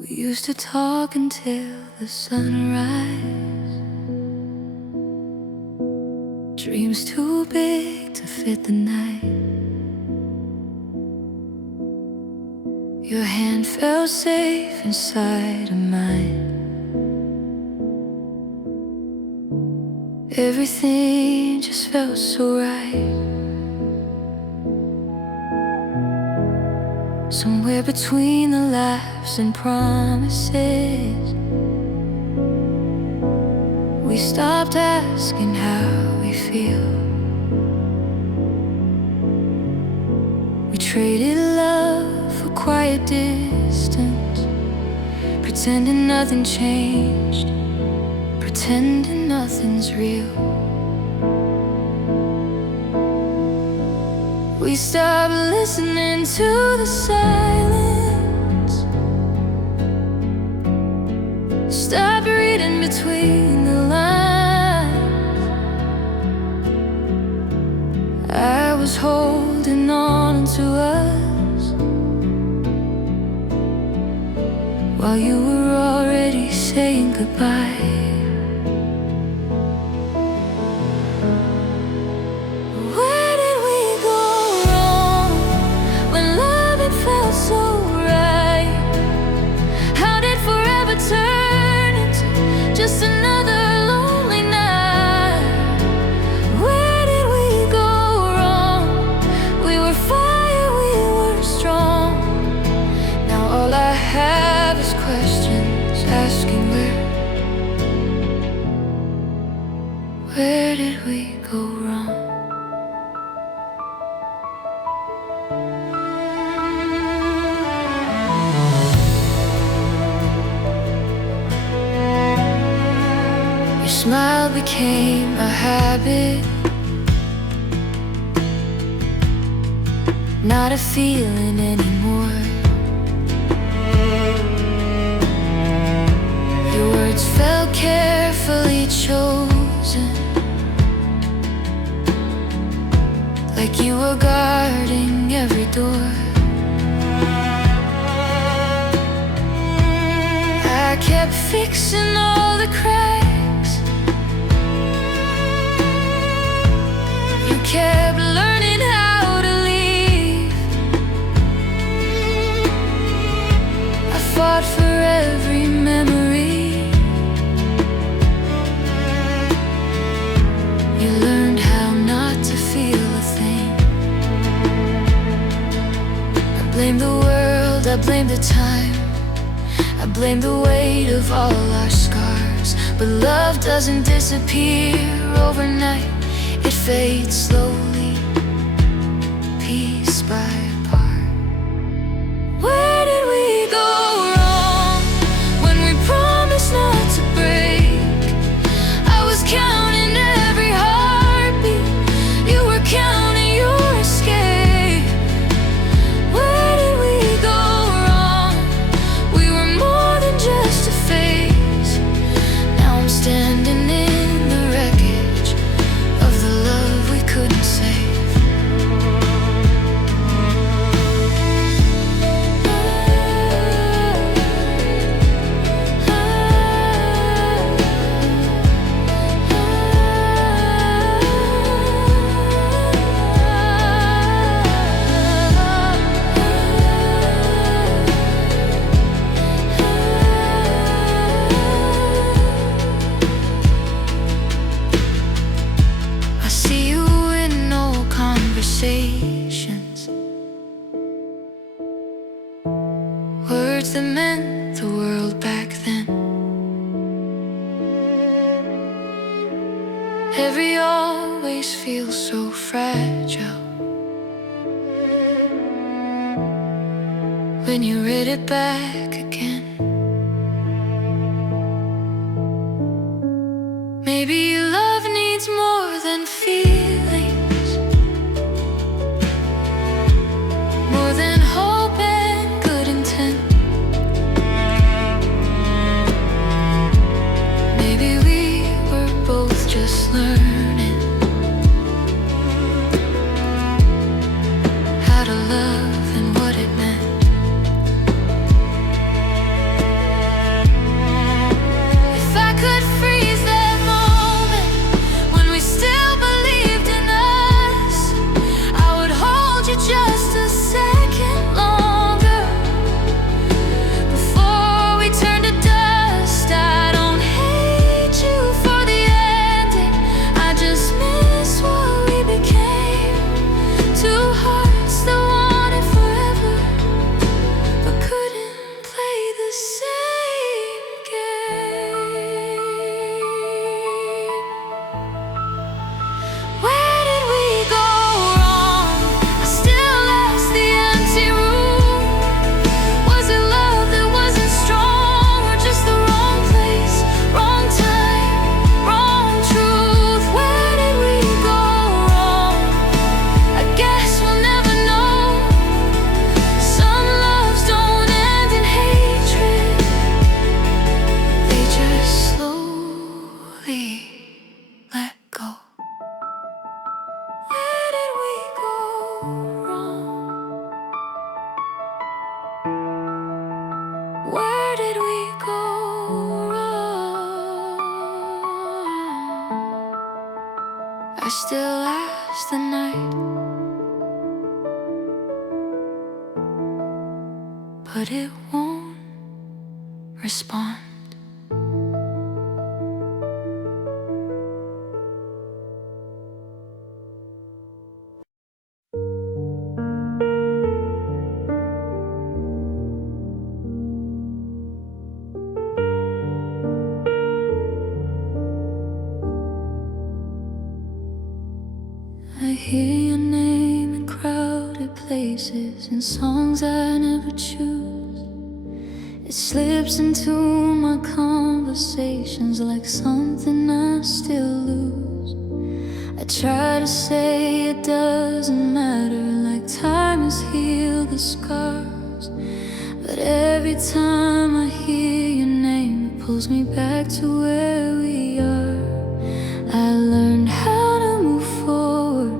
We used to talk until the sunrise. Dreams too big to fit the night. Your hand felt safe inside of mine. Everything just felt so right. Somewhere between the laughs and promises, we stopped asking how we feel. We traded love for quiet distance, pretending nothing changed, pretending nothing's real. We stopped listening to the silence, stopped reading between the lines. I was holding on to us while you were already saying goodbye. Just another lonely night. Where did we go wrong? We were fire, we were strong. Now all I have is questions asking where did we go wrong? Smile became a habit, not a feeling anymore. Your words felt carefully chosen, like you were guarding every door. I kept fixing all the cracks, kept learning how to leave. I fought for every memory. You learned how not to feel a thing. I blame the world, I blame the time, I blame the weight of all our scars. But love doesn't disappear overnight. It fades slowly, piece by part. Where did we go wrong when we promised not to break? I was counting every heartbeat, you were counting your escape. Where did we go wrong? We were more than just a phase. Now I'm standing in the wreckage of the love we couldn't save. I see you in old conversations, words that meant the world back then. Every always feels so fragile when you read it back again. Maybe love needs more than feelings, more than hope and good intent. Maybe we were both just learning how to love and what it meant. Where did we go wrong? I still ask the night, but it won't respond. I hear your name in crowded places, in songs I never choose. It slips into my conversations like something I still lose. I try to say it doesn't matter, like time has healed the scars. But every time I hear your name, it pulls me back to where we are. I learned how to move forward,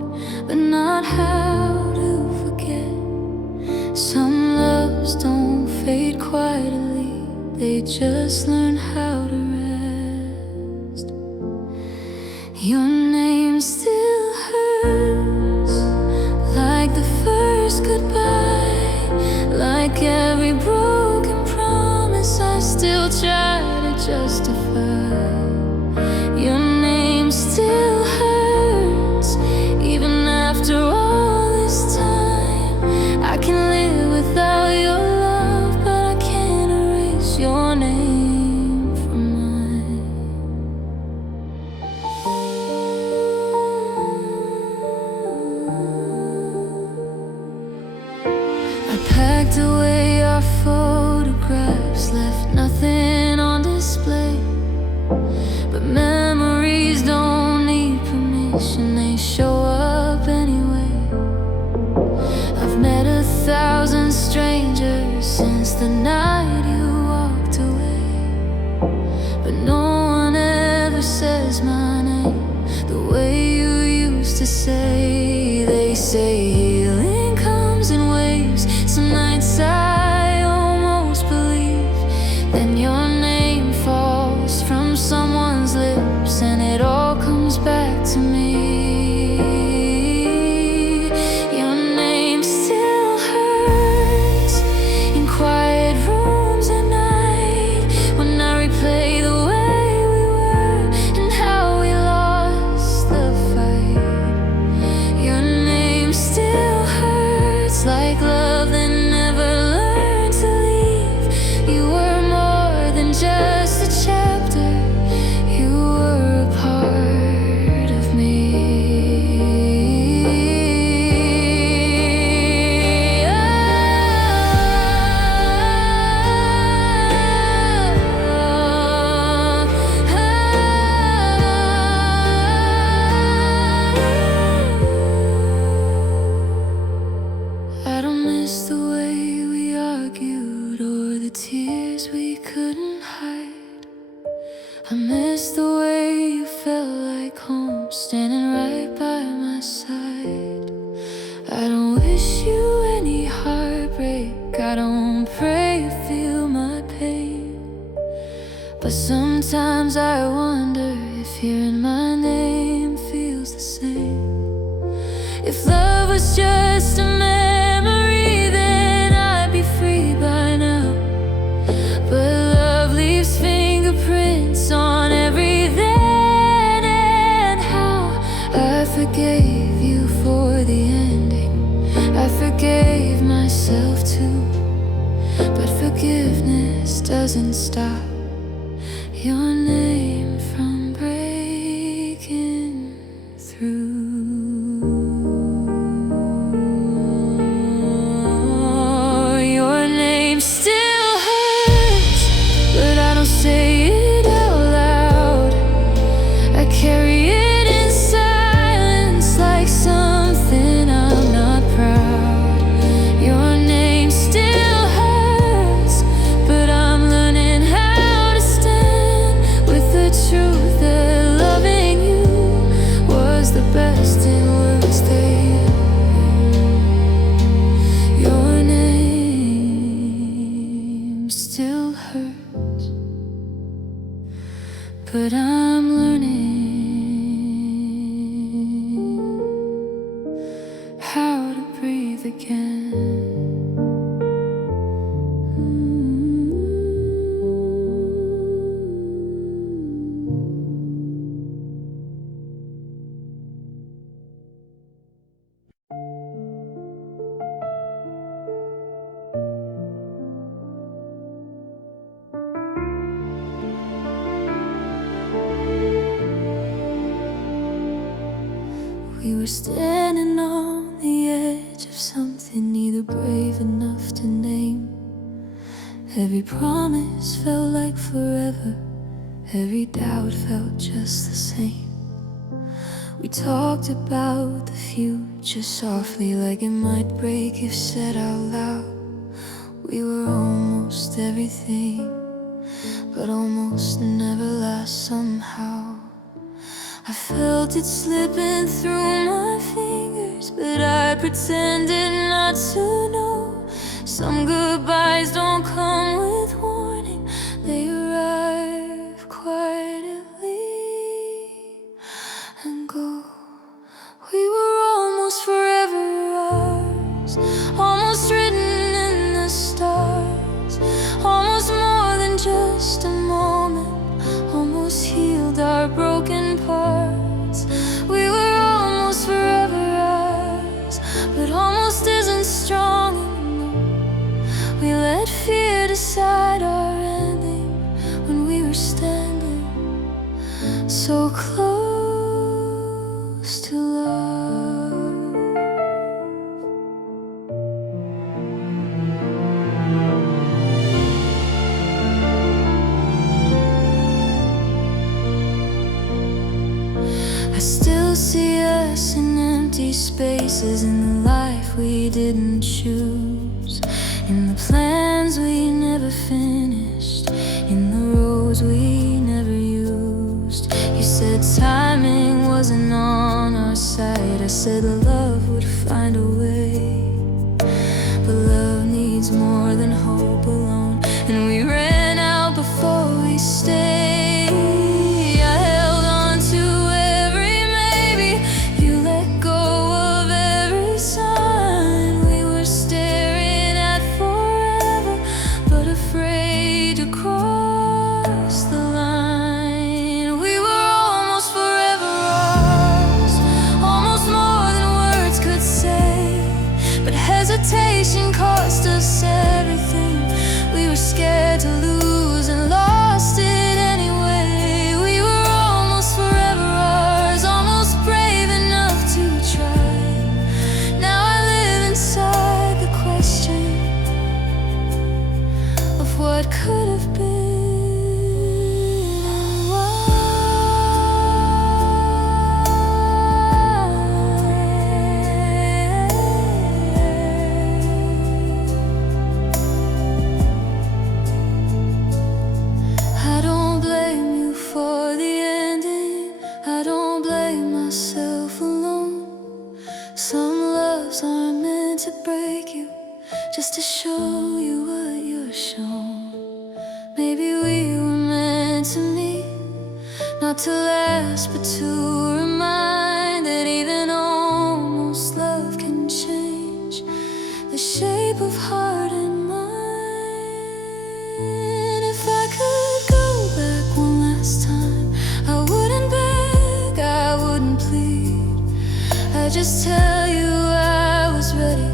but not how to forget. Some loves don't fade quietly, they just learn how to rest. Your name still hurts, like the first goodbye, like every broken promise I still try to justify. Your name still hurts, even after all this time. I can live without your love, but I can't erase your name from mine. I packed away our photographs, left nothing on display. But memories don't need permission, they show up anyway. I've met 1,000 strangers since the night you walked away, but no one ever says my name the way you used to say. They say healing comes in waves. Some nights I almost believe, then your name falls from someone's lips and it all comes back to me. Your name still hurts in quiet rooms at night, when I replay the way we were and how we lost the fight. Your name still hurts, like love that never learned to leave. You were more than just a chapter, you were a part of me. I don't miss the way we argued or the tears we couldn't hide. I miss the way you felt like home, standing right by my side. I don't wish you any heartbreak, I don't pray you feel my pain. But sometimes I wonder if hearing my name feels the same. If love was just a memory, then I'd be free by now. But love leaves fingerprints on every then and how. I forgave you for the ending, I forgave myself too. But forgiveness doesn't stop your name from breaking through. Your name still hurts, but I don't say it out loud. I carry it in silence like something I'm not proud. Your name still hurts, but I'm learning how to stand with still hurts, but I'm learning how to breathe again. We were standing on the edge of something neither brave enough to name. Every promise felt like forever, every doubt felt just the same. We talked about the future softly, like it might break if said out loud. We were almost everything, but almost never last somehow. I felt it slipping through my fingers, but I pretended not to know. Some goodbyes don't come with warning, they arrive quietly and go. We were almost forever ours, almost written in the stars, almost more than just a moment, almost healed our broken parts. We were almost forever ours, but almost isn't strong enough. We let fear decide our ending when we were standing so close to love. I still see us in empty spaces, in the life we didn't choose, in the plans we never finished, in the roads we never used. You said timing wasn't on our side, I said love would find a way. But love needs more than hope alone, and we ran out before we stayed. I held on to every maybe, you let go of every sign. We were staring at forever, but afraid to cross the line. We were almost forever ours, almost more than words could say, but hesitation cost us everything. We were scared to lose and lost it anyway. We were almost forever ours, almost brave enough to try. Now I live inside the question of what could have been and why. I don't blame you for the ending, I don't blame myself alone. Some loves aren't meant to break you, just to show you what you're shown. Maybe we were meant to meet, not to last, but to remind that even almost love can change the shape of heart and mind. If I could go back one last time, I wouldn't beg, I wouldn't plead. I'd just tell you I was ready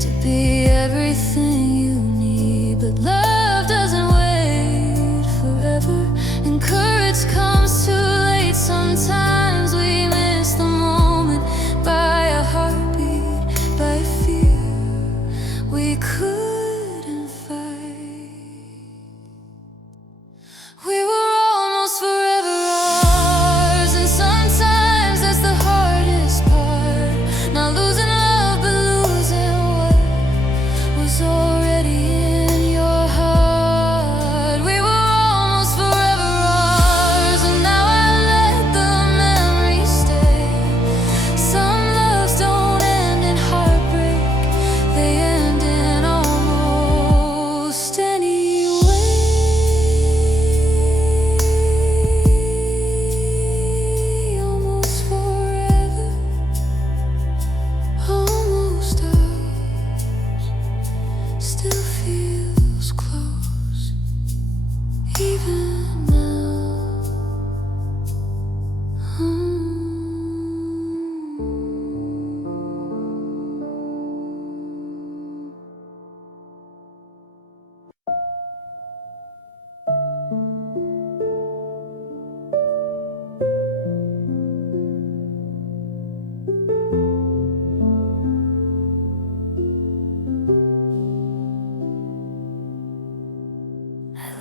to be everything you need. But love doesn't wait forever, and courage comes too late. Sometimes we miss the moment by a heartbeat, by fear we couldn't fight. We were almost forever ours, and sometimes that's the hardest part.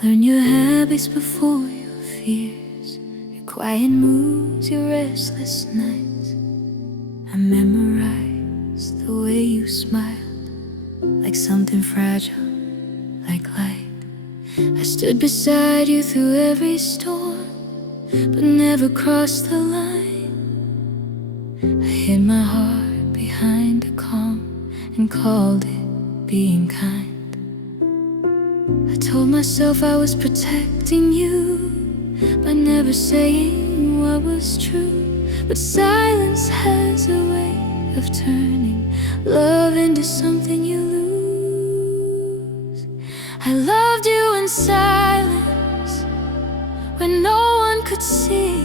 Learn your habits before your fears, your quiet moods, your restless nights. I memorized the way you smiled, like something fragile, like light. I stood beside you through every storm, but never crossed the line. I hid my heart behind a calm and called it being kind. I told myself I was protecting you by never saying what was true. But silence has a way of turning love into something you lose. I loved you in silence when no one could see.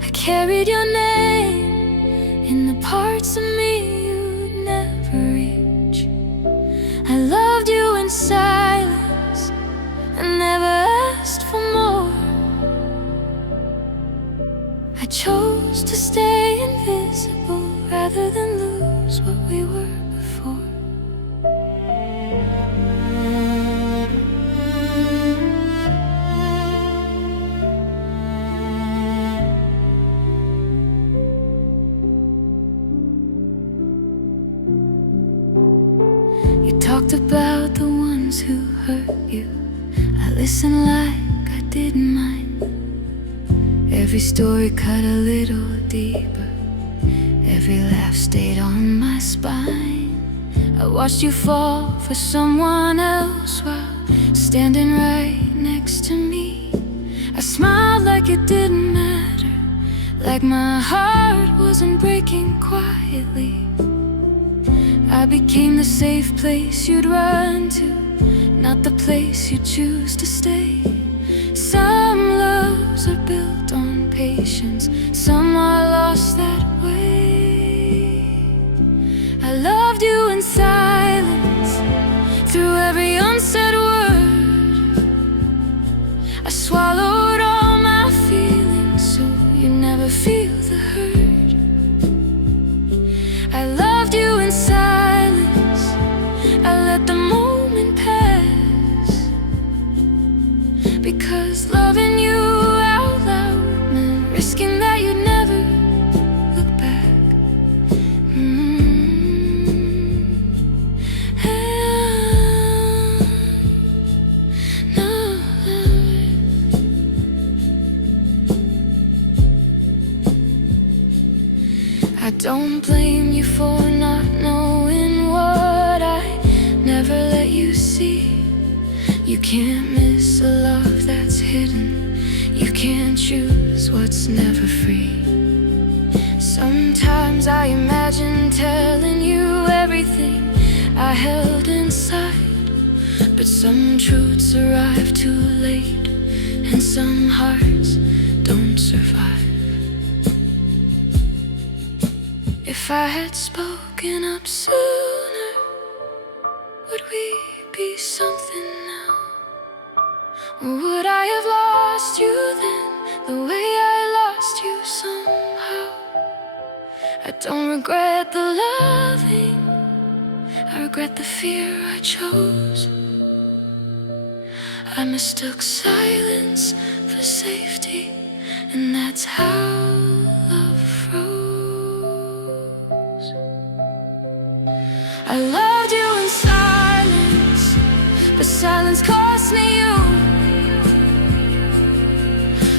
I carried your name in the parts of me you'd never reach. I loved you in silence and never asked for more. I chose to stay invisible rather than lose what we were before. You talked about the ones who hurt you. I listened like I didn't mind. Every story cut a little deeper, every laugh stayed on my spine. I watched you fall for someone else while standing right next to me. I smiled like it didn't matter, like my heart wasn't breaking quietly. I became the safe place you'd run to, not the place you choose to stay. Some loves are built on patience, some are lost that way. I loved you in silence, through every unsaid word. I swallowed all my feelings so you never feel the hurt. I loved you in silence, I let the moment pass, because loving you out loud meant risking that you'd never look back. No. I don't blame you for not knowing what I never let you see. You can't miss a love that's hidden, you can't choose what's never free. Sometimes I imagine telling you everything I held inside, but some truths arrive too late, and some hearts don't survive. If I had spoken up sooner, would we be something now? Or would I have lost you then, the way I lost you somehow? I don't regret the loving, I regret the fear I chose. I mistook silence for safety, and that's how love froze. I loved you in silence, but silence cost me you.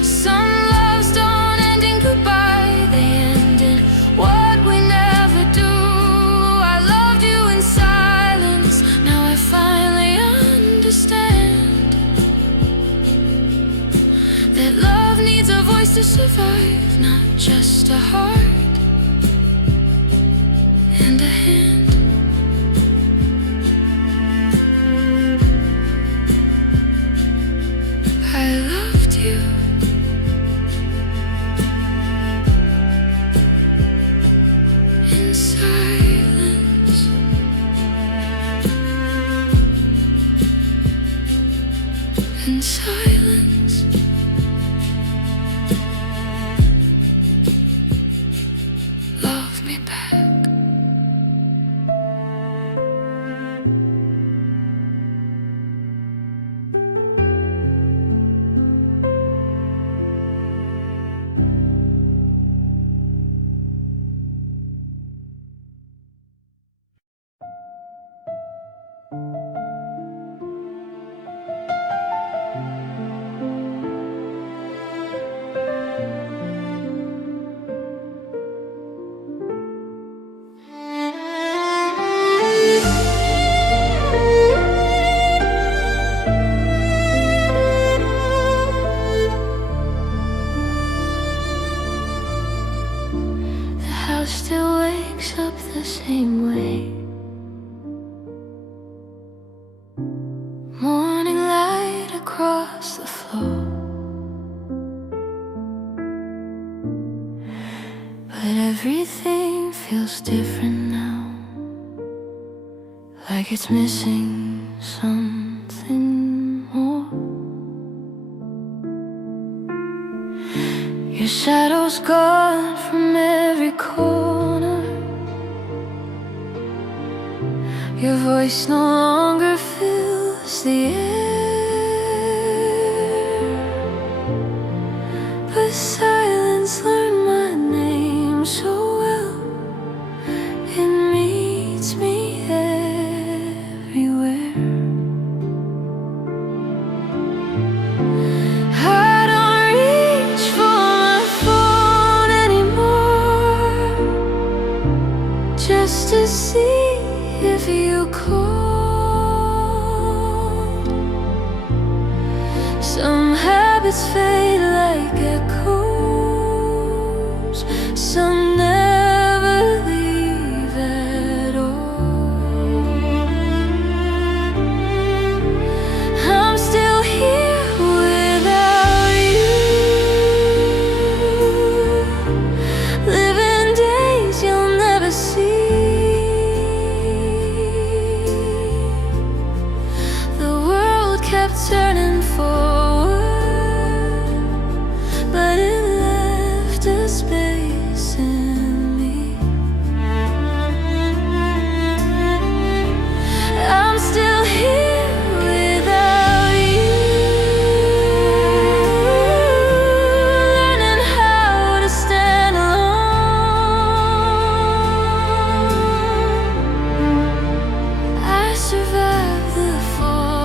Some loves don't end in goodbye, they end in what we never do. I loved you in silence, now I finally understand that love needs a voice to survive, not just a heart and a hand. I loved you in silence, in silence. Love me back. across the floor. But everything feels different now, like it's missing something more. Your shadow's gone from every corner. Your voice no longer fills the air, but silence learned my name so well. It meets me everywhere. I don't reach for my phone anymore, just to see if you called. Some habits fade like echoes, some never leave at all. I'm still here without you, living days you'll never see. Kept turning forward, but it left a space in me. I'm still here without you, learning how to stand alone. I survived the fall,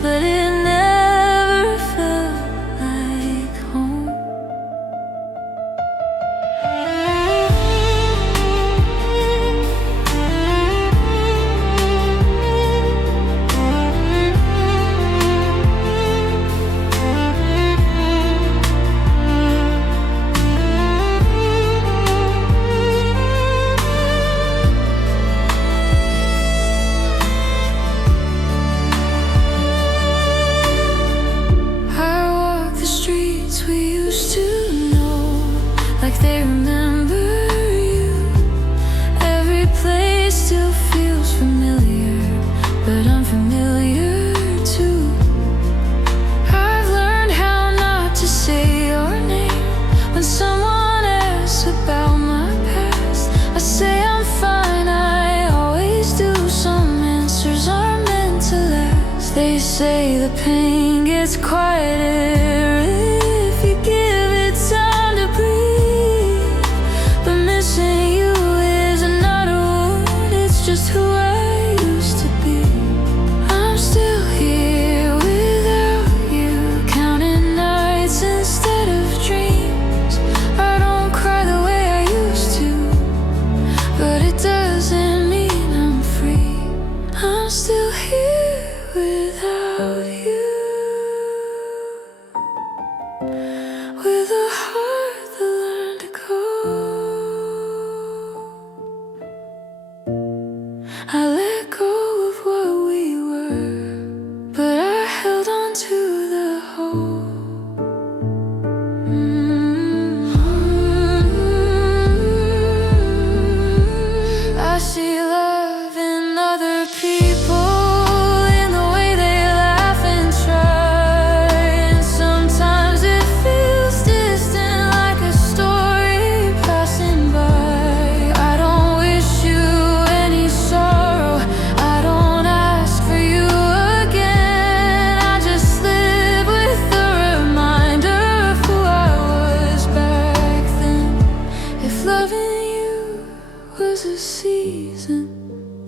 but it never felt like home. Like they remember you. Every place still feels familiar, but unfamiliar too. I've learned how not to say your name when someone asks about my past. I say I'm fine, I always do. Some answers are meant to last. They say the pain gets quieter if you give it time to breathe. But missing you is not a wound, it's just who I used to be. I'm still here without you, counting nights instead of dreams. I don't cry the way I used to, but it doesn't mean I'm free. I'm still here without you, with a heart that learned to go. I let go of what we were, but I held on to the hope. I see love in other people, in the way they laugh and try, and sometimes it feels distant, like a story passing by. I don't wish you any sorrow, I don't ask for you again. I just live with the reminder of who I was back then. If loving you was a season,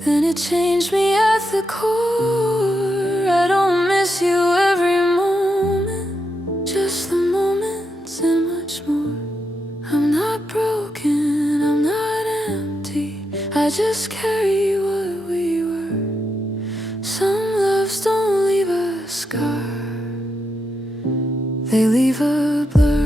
then it changed me at the core. I don't miss you every moment, just the moments and much more. I'm not broken, I'm not empty, I just carry what we were. Some loves don't leave a scar, they leave a blur.